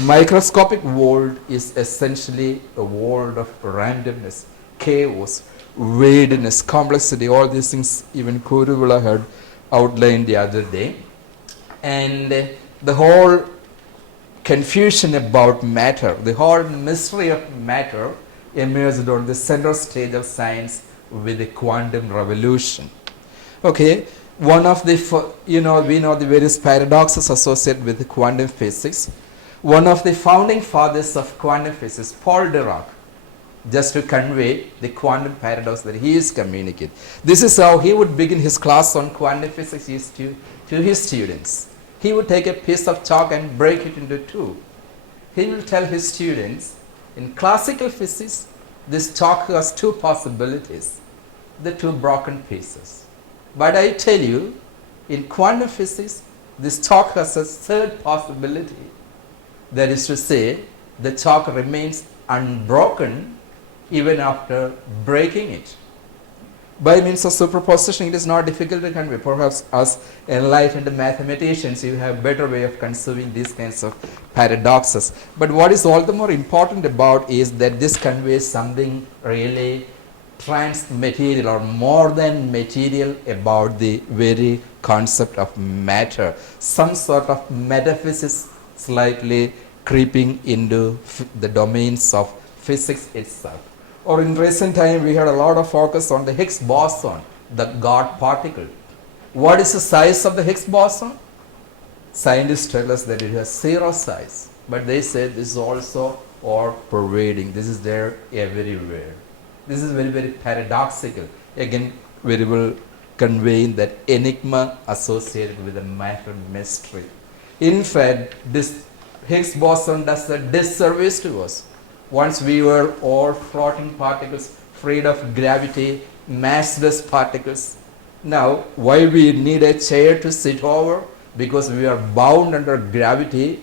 Microscopic world is essentially a world of randomness, chaos, weirdness, complexity, all these things even Kuruvula had outlined the other day. And the whole confusion about matter, the whole mystery of matter emerged on the central stage of science with the quantum revolution. Okay, one of the, we know the various paradoxes associated with quantum physics. One of the founding fathers of quantum physics, Paul Dirac, just to convey the quantum paradox that he is communicating. This is how he would begin his class on quantum physics to his students. He would take a piece of chalk and break it into two. He will tell his students, in classical physics, this chalk has two possibilities, the two broken pieces. But I tell you, in quantum physics, this chalk has a third possibility. That is to say, the chalk remains unbroken even after breaking it. By means of superposition, it is not difficult to convey. Perhaps as enlightened mathematicians, you have a better way of conceiving these kinds of paradoxes. But what is all the more important about is that this conveys something really transmaterial or more than material about the very concept of matter. Some sort of metaphysics slightly creeping into the domains of physics itself. Or in recent time, we had a lot of focus on the Higgs boson, the God particle. What is the size of the Higgs boson? Scientists tell us that it has zero size, but they say this is also all-pervading. This is there everywhere. This is very, very paradoxical. Again, very well conveying that enigma associated with the matter mystery. In fact, this Higgs boson does a disservice to us. Once we were all floating particles, freed of gravity, massless particles. Now, why we need a chair to sit over? Because we are bound under gravity,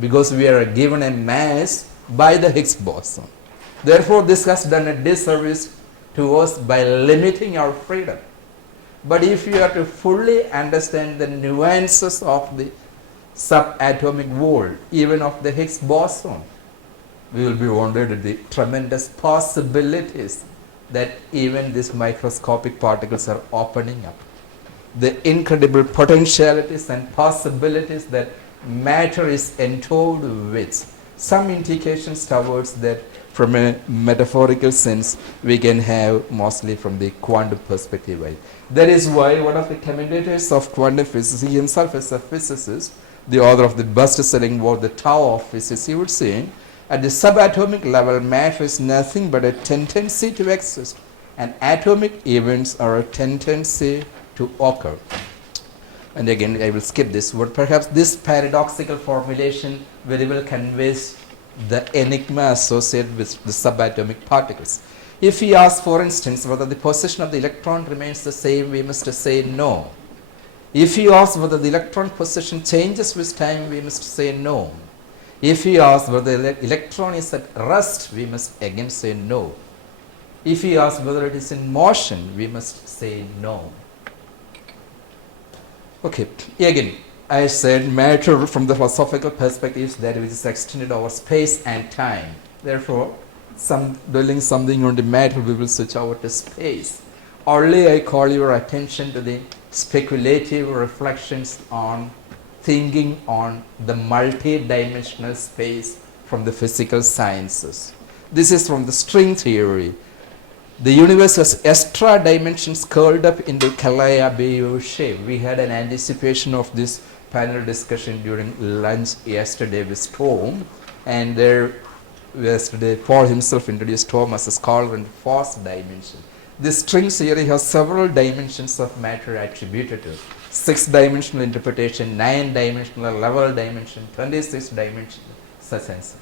because we are given a mass by the Higgs boson. Therefore, this has done a disservice to us by limiting our freedom. But if you are to fully understand the nuances of the subatomic world, even of the Higgs boson, we will be wondered at the tremendous possibilities that even these microscopic particles are opening up. The incredible potentialities and possibilities that matter is endowed with. Some indications towards that from a metaphorical sense we can have mostly from the quantum perspective. Right? That is why one of the commentators of quantum physics, he himself is a physicist, the author of the best-selling work, The Tao of Physics, he would say, at the subatomic level, matter is nothing but a tendency to exist, and atomic events are a tendency to occur. And again, I will skip this word. Perhaps this paradoxical formulation very well conveys the enigma associated with the subatomic particles. If we ask, for instance, whether the position of the electron remains the same, we must say no. If you ask whether the electron position changes with time, we must say no. If we ask whether the electron is at rest, we must again say no. If we ask whether it is in motion, we must say no. Okay, again, I said matter from the philosophical perspective is that which is extended over space and time. Therefore, dwelling something on the matter, we will switch over to space. Only I call your attention to the speculative reflections on thinking on the multi-dimensional space from the physical sciences. This is from the string theory. The universe has extra dimensions curled up into Clavius shape. We had an anticipation of this panel discussion during lunch yesterday with Tom, and there yesterday Paul himself introduced Tom as a scholar in fourth dimension. This string theory has several dimensions of matter attributed to it. 6-dimensional interpretation, 9-dimensional, level dimension, 26-dimensional, such and such.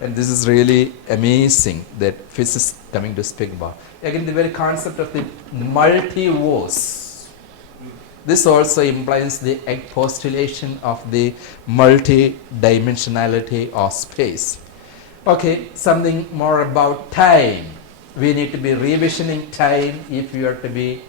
And this is really amazing that physics is coming to speak about. Again, the very concept of the multiverse. This also implies the postulation of the multi-dimensionality of space. Okay, something more about time. We need to be revisioning time if we are to be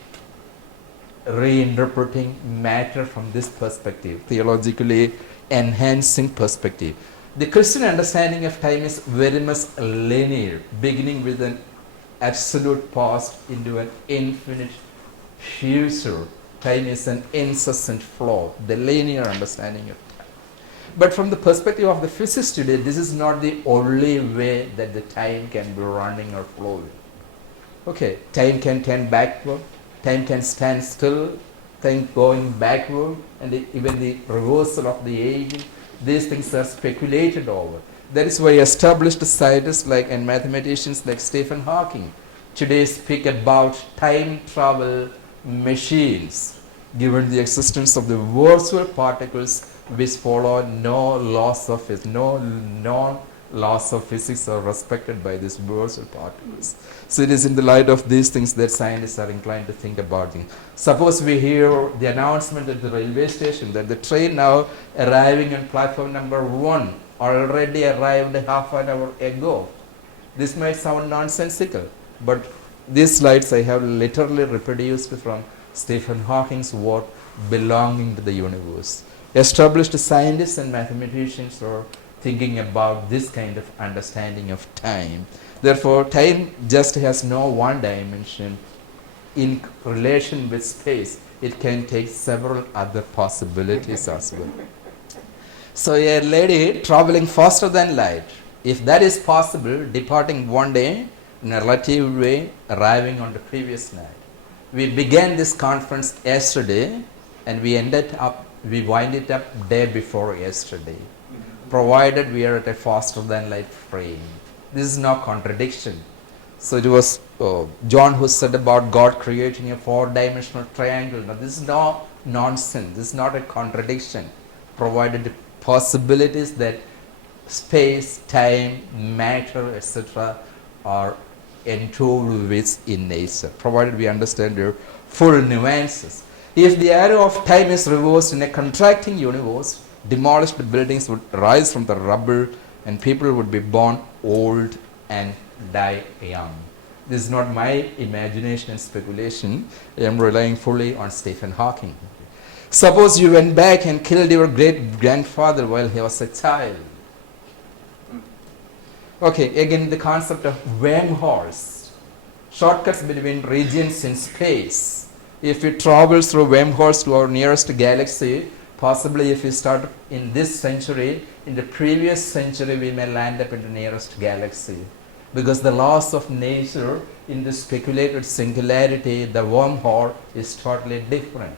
reinterpreting matter from this perspective, theologically enhancing perspective. The Christian understanding of time is very much linear, beginning with an absolute past into an infinite future. Time is an incessant flow, the linear understanding of time. But from the perspective of the physicist today, this is not the only way that the time can be running or flowing. Okay, time can turn backward, time can stand still, time going backward, and even the reversal of the aging. These things are speculated over. That is why established scientists and mathematicians like Stephen Hawking today speak about time travel machines, given the existence of the virtual particles which follow no laws of physics, no known laws of physics are respected by these virtual particles. So it is in the light of these things that scientists are inclined to think about things. Suppose we hear the announcement at the railway station that the train now arriving on platform number 1 already arrived half an hour ago. This might sound nonsensical, but these slides I have literally reproduced from Stephen Hawking's work, Belonging to the Universe. Established scientists and mathematicians are thinking about this kind of understanding of time. Therefore, time just has no one dimension. In relation with space, it can take several other possibilities as well. So a lady traveling faster than light, if that is possible, departing one day in a relative way, arriving on the previous night. We began this conference yesterday and we wind it up day before yesterday, provided we are at a faster than light frame. This is no contradiction. So it was John who said about God creating a 4-dimensional triangle. Now this is no nonsense. This is not a contradiction. provided the possibilities that space, time, matter, etc. are endowed with in nature, provided we understand their full nuances. If the arrow of time is reversed in a contracting universe, demolished buildings would rise from the rubble and people would be born old and die young. This is not my imagination and speculation. I am relying fully on Stephen Hawking. Suppose you went back and killed your great-grandfather while he was a child. Okay, again the concept of wormholes, shortcuts between regions in space. If we travel through wormholes to our nearest galaxy, possibly if we start in this century, in the previous century we may land up in the nearest galaxy. Because the laws of nature in the speculated singularity, the wormhole is totally different.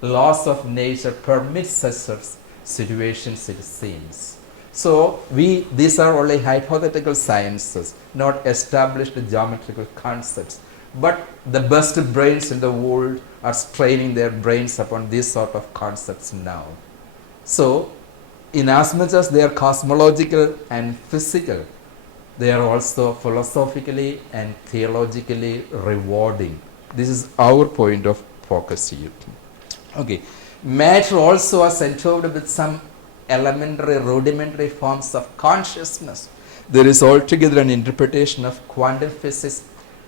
Laws of nature permit such situations, it seems. So these are only hypothetical sciences, not established geometrical concepts. But the best brains in the world are straining their brains upon these sort of concepts now. So, in as much as they are cosmological and physical, they are also philosophically and theologically rewarding. This is our point of focus here. Okay, matter also is endowed with some elementary, rudimentary forms of consciousness. There is altogether an interpretation of quantum physics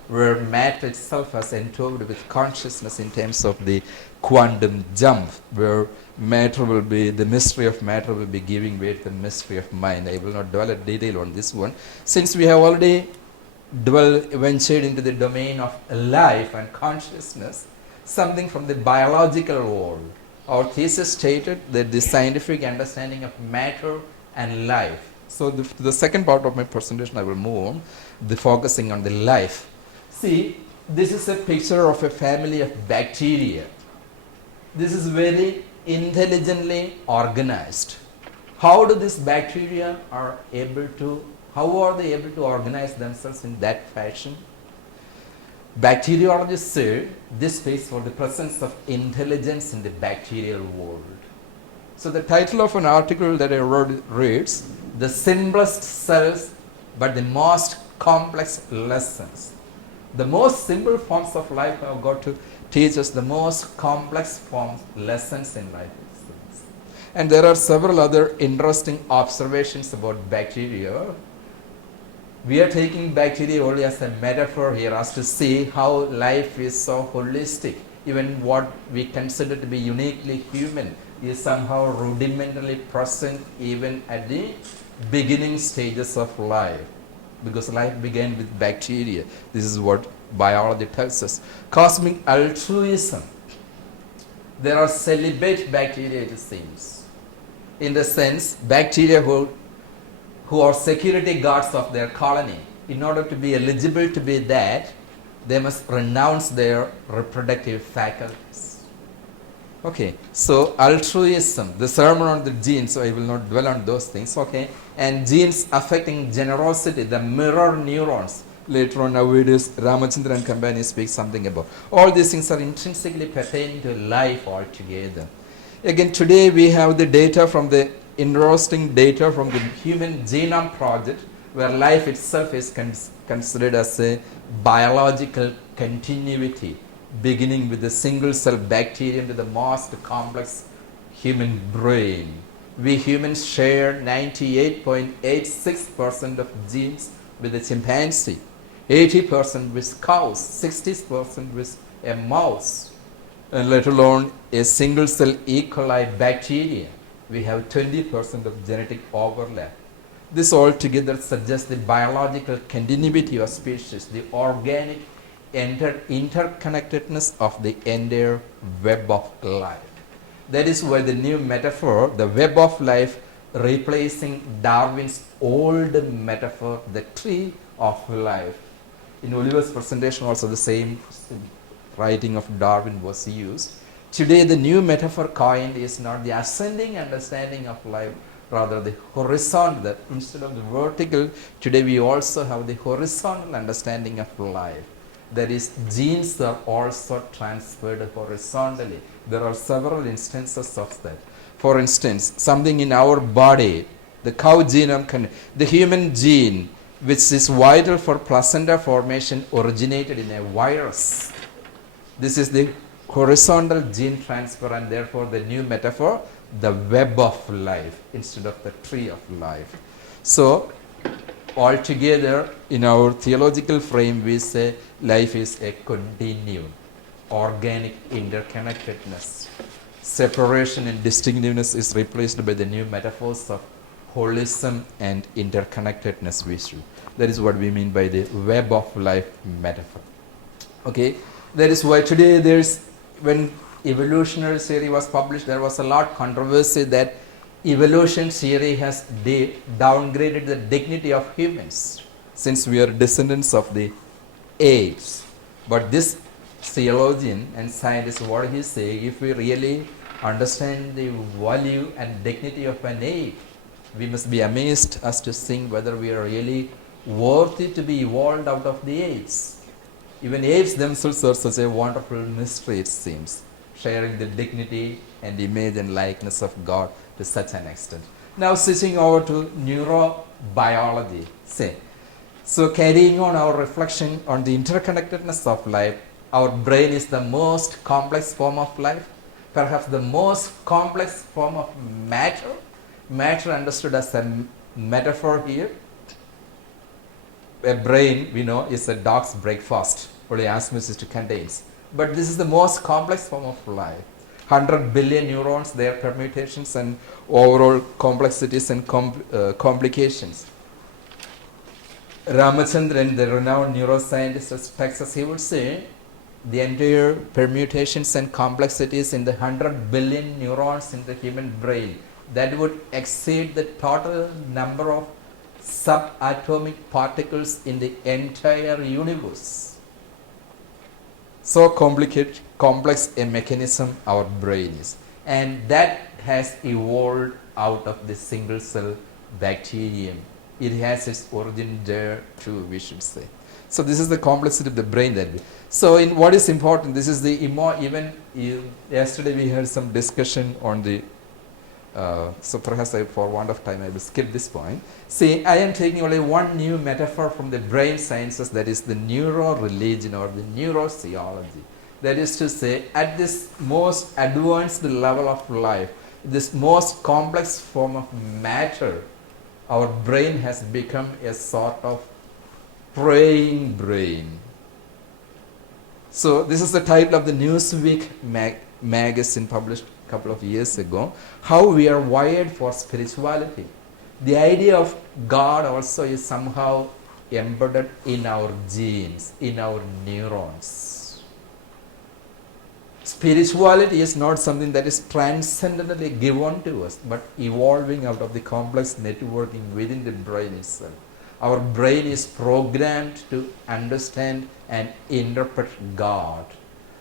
where matter itself is endowed with consciousness in terms of the quantum jump, where matter will be, the mystery of matter will be giving way to the mystery of mind. I will not dwell in detail on this one, since we have already ventured into the domain of life and consciousness, something from the biological world. Our thesis stated that the scientific understanding of matter and life. So the second part of my presentation I will move on, focusing on the life. See, this is a picture of a family of bacteria. This is very intelligently organized. How do these bacteria how are they able to organize themselves in that fashion? Bacteriologists say this speaks for the presence of intelligence in the bacterial world. So the title of an article that I wrote reads, "The Simplest Cells but the Most Complex Lessons." The most simple forms of life have got to teach us the most complex forms, lessons in life. And there are several other interesting observations about bacteria. We are taking bacteria only as a metaphor here, as to see how life is so holistic. Even what we consider to be uniquely human is somehow rudimentarily present even at the beginning stages of life. Because life began with bacteria. This is what biology tells us. Cosmic altruism. There are celibate bacteria, it seems. In the sense, bacteria who are security guards of their colony. In order to be eligible to be that, they must renounce their reproductive faculties. Okay, so altruism, the sermon on the genes, so I will not dwell on those things, okay, and genes affecting generosity, the mirror neurons. Later on nowadays, Ramachandran and company speak something about. All these things are intrinsically pertaining to life altogether. Again, today we have the data from the interesting data from the Human Genome Project, where life itself is considered as a biological continuity, beginning with the single cell bacterium to the most complex human brain. We humans share 98.86% of genes with the chimpanzee, 80% with cows, 60% with a mouse, and let alone a single cell E. coli bacteria. We have 20% of genetic overlap. This altogether suggests the biological continuity of species, the organic interconnectedness of the entire web of life. That is why the new metaphor, the web of life, replacing Darwin's old metaphor, the tree of life. In Oliver's presentation also the same writing of Darwin was used. Today the new metaphor coined is not the ascending understanding of life, rather the horizontal. That instead of the vertical, today we also have the horizontal understanding of life. That is, genes are also transferred horizontally. There are several instances of that. For instance, something in our body, the cow genome, the human gene, which is vital for placenta formation, originated in a virus. This is the horizontal gene transfer, and therefore the new metaphor, the web of life instead of the tree of life. So, altogether, in our theological frame, we say life is a continuum, organic interconnectedness. Separation and distinctiveness is replaced by the new metaphors of holism and interconnectedness. That is what we mean by the web of life metaphor. Okay, that is why today when evolutionary theory was published, there was a lot of controversy that evolution theory has downgraded the dignity of humans, since we are descendants of the apes. But this theologian and scientist, what he say, if we really understand the value and dignity of an ape, we must be amazed as to think whether we are really worthy to be evolved out of the apes. Even apes themselves are such a wonderful mystery, it seems, sharing the dignity and image and likeness of God to such an extent. Now switching over to neurobiology. So carrying on our reflection on the interconnectedness of life, our brain is the most complex form of life, perhaps the most complex form of matter. Matter understood as a metaphor here. A brain, we know, is a dog's breakfast, only as much as it contains. But this is the most complex form of life. 100 billion neurons, their permutations and overall complexities and complications. Ramachandran, the renowned neuroscientist of Texas, he would say the entire permutations and complexities in the 100 billion neurons in the human brain, that would exceed the total number of subatomic particles in the entire universe. So complex a mechanism our brain is. And that has evolved out of the single cell bacterium. It has its origin there too, we should say. So this is the complexity of the brain that we. So in what is important, this is the yesterday we had some discussion on the so perhaps for want of time I will skip this point. See, I am taking only one new metaphor from the brain sciences, that is the neuro-religion or the neurotheology. That is to say, at this most advanced level of life, this most complex form of matter, our brain has become a sort of praying brain. So this is the title of the Newsweek magazine published a couple of years ago, how we are wired for spirituality. The idea of God also is somehow embedded in our genes, in our neurons. Spirituality is not something that is transcendently given to us, but evolving out of the complex networking within the brain itself. Our brain is programmed to understand and interpret God.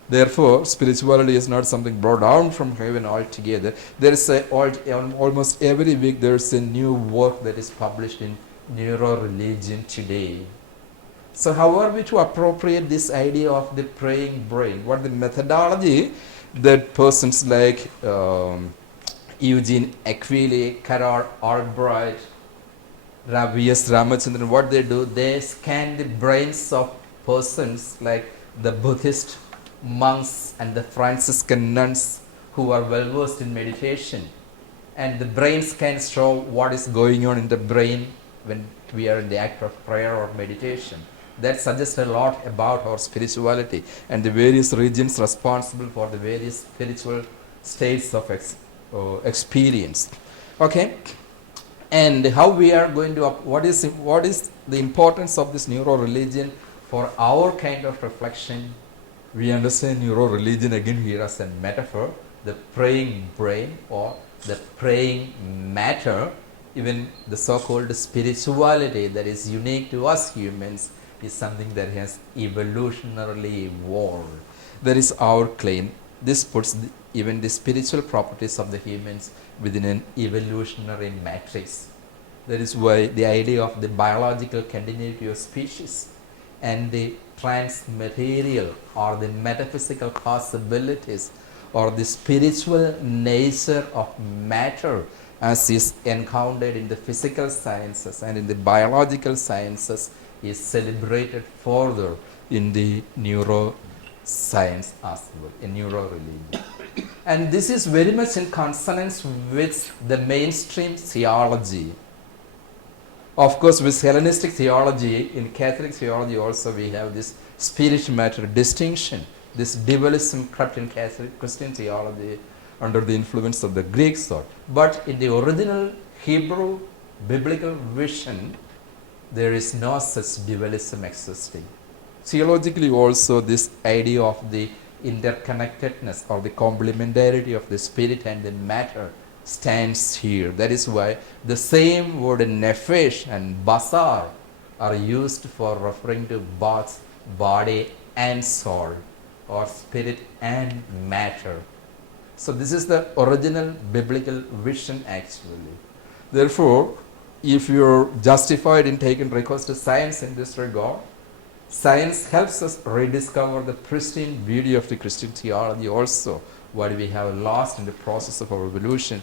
Therefore, spirituality is not something brought down from heaven altogether. There is almost every week there is a new work that is published in neuro-religion today. So how are we to appropriate this idea of the praying brain? What the methodology that persons like Eugene Aquili, Carol Albright, V.S. Ramachandran, what they do, they scan the brains of persons like the Buddhist monks and the Franciscan nuns who are well versed in meditation, and the brain scans show what is going on in the brain when we are in the act of prayer or meditation. That suggests a lot about our spirituality and the various regions responsible for the various spiritual states of experience. Okay, and how we are going to what is the importance of this neuro-religion for our kind of reflection. We understand neuro-religion again here as a metaphor, the praying brain or the praying matter, even the so-called spirituality that is unique to us humans is something that has evolutionarily evolved. That is our claim. This puts even the spiritual properties of the humans within an evolutionary matrix. That is why the idea of the biological continuity of species and the transmaterial or the metaphysical possibilities or the spiritual nature of matter as is encountered in the physical sciences and in the biological sciences is celebrated further in the neuroscience as well, in neuro-religion. And this is very much in consonance with the mainstream theology. Of course, with Hellenistic theology, in Catholic theology also we have this spirit-matter distinction. This dualism crept in Catholic Christian theology under the influence of the Greek thought. But in the original Hebrew biblical vision, there is no such dualism existing. Theologically also, this idea of the interconnectedness or the complementarity of the spirit and the matter stands here. That is why the same word nephesh and basar are used for referring to both body and soul, or spirit and matter. So this is the original biblical vision actually. Therefore, if you're justified in taking recourse to science in this regard, science helps us rediscover the pristine beauty of the Christian theology also, what we have lost in the process of our evolution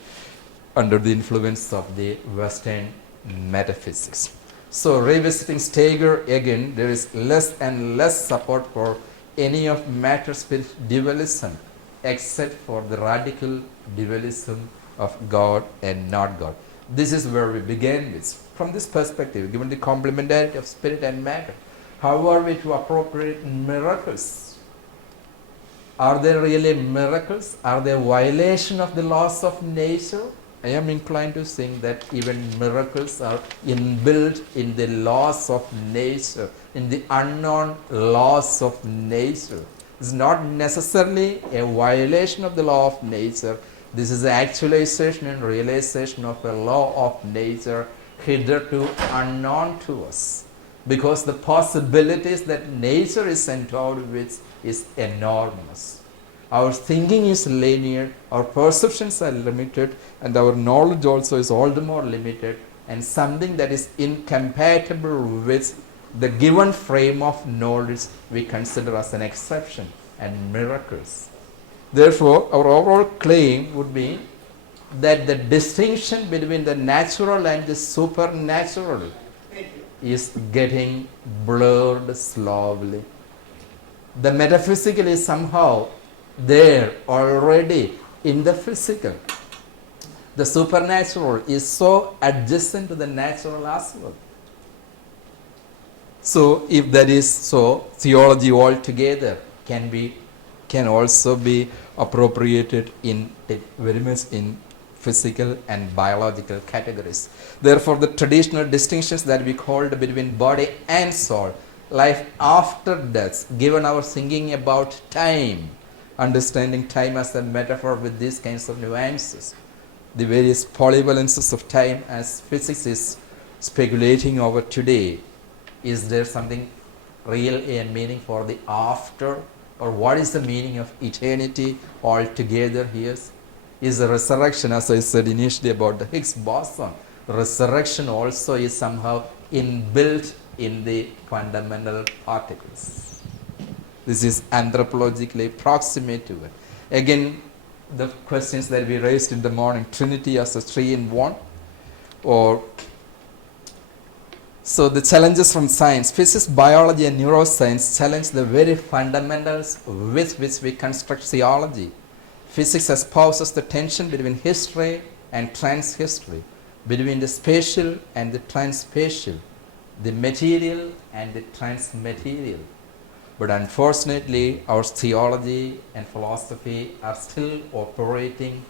under the influence of the Western metaphysics. So revisiting Steger again, there is less and less support for any of matter-spirit dualism except for the radical dualism of God and not God. This is where we began with. From this perspective, given the complementarity of spirit and matter, how are we to appropriate miracles? Are they really miracles? Are they a violation of the laws of nature? I am inclined to think that even miracles are inbuilt in the laws of nature, in the unknown laws of nature. It's not necessarily a violation of the law of nature. This is the actualization and realization of a law of nature hitherto unknown to us, because the possibilities that nature is endowed with is enormous. Our thinking is linear, our perceptions are limited, and our knowledge also is all the more limited, and something that is incompatible with the given frame of knowledge we consider as an exception and miracles. Therefore, our overall claim would be that the distinction between the natural and the supernatural is getting blurred slowly. The metaphysical is somehow there already in the physical. The supernatural is so adjacent to the natural as well. So if that is so, theology altogether can also be appropriated in very much in physical and biological categories. Therefore, the traditional distinctions that we called between body and soul, life after death, given our thinking about time, understanding time as a metaphor with these kinds of nuances, the various polyvalences of time as physics is speculating over today. Is there something real and meaning for the after? Or what is the meaning of eternity altogether here? Is the resurrection, as I said initially about the Higgs boson, resurrection also is somehow inbuilt in the fundamental particles. This is anthropologically proximate to it. Again, the questions that we raised in the morning, Trinity as a 3-in-1, or so the challenges from science, physics, biology and neuroscience challenge the very fundamentals with which we construct theology. Physics espouses the tension between history and transhistory, between the spatial and the transspatial, the material and the transmaterial. But unfortunately, our theology and philosophy are still operating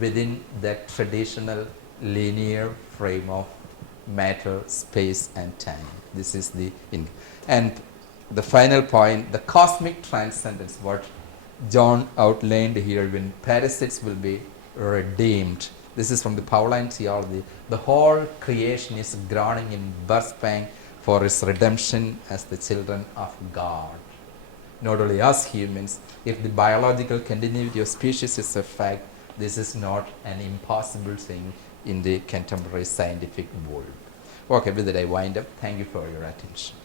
within that traditional linear frame of matter, space and time. This is the and the final point, the cosmic transcendence, what John outlined here, when parasites will be redeemed. This is from the Pauline theology. The whole creation is groaning in birth pang for its redemption as the children of God. Not only us humans, if the biological continuity of species is a fact, this is not an impossible thing in the contemporary scientific world. Okay, with that I wind up. Thank you for your attention.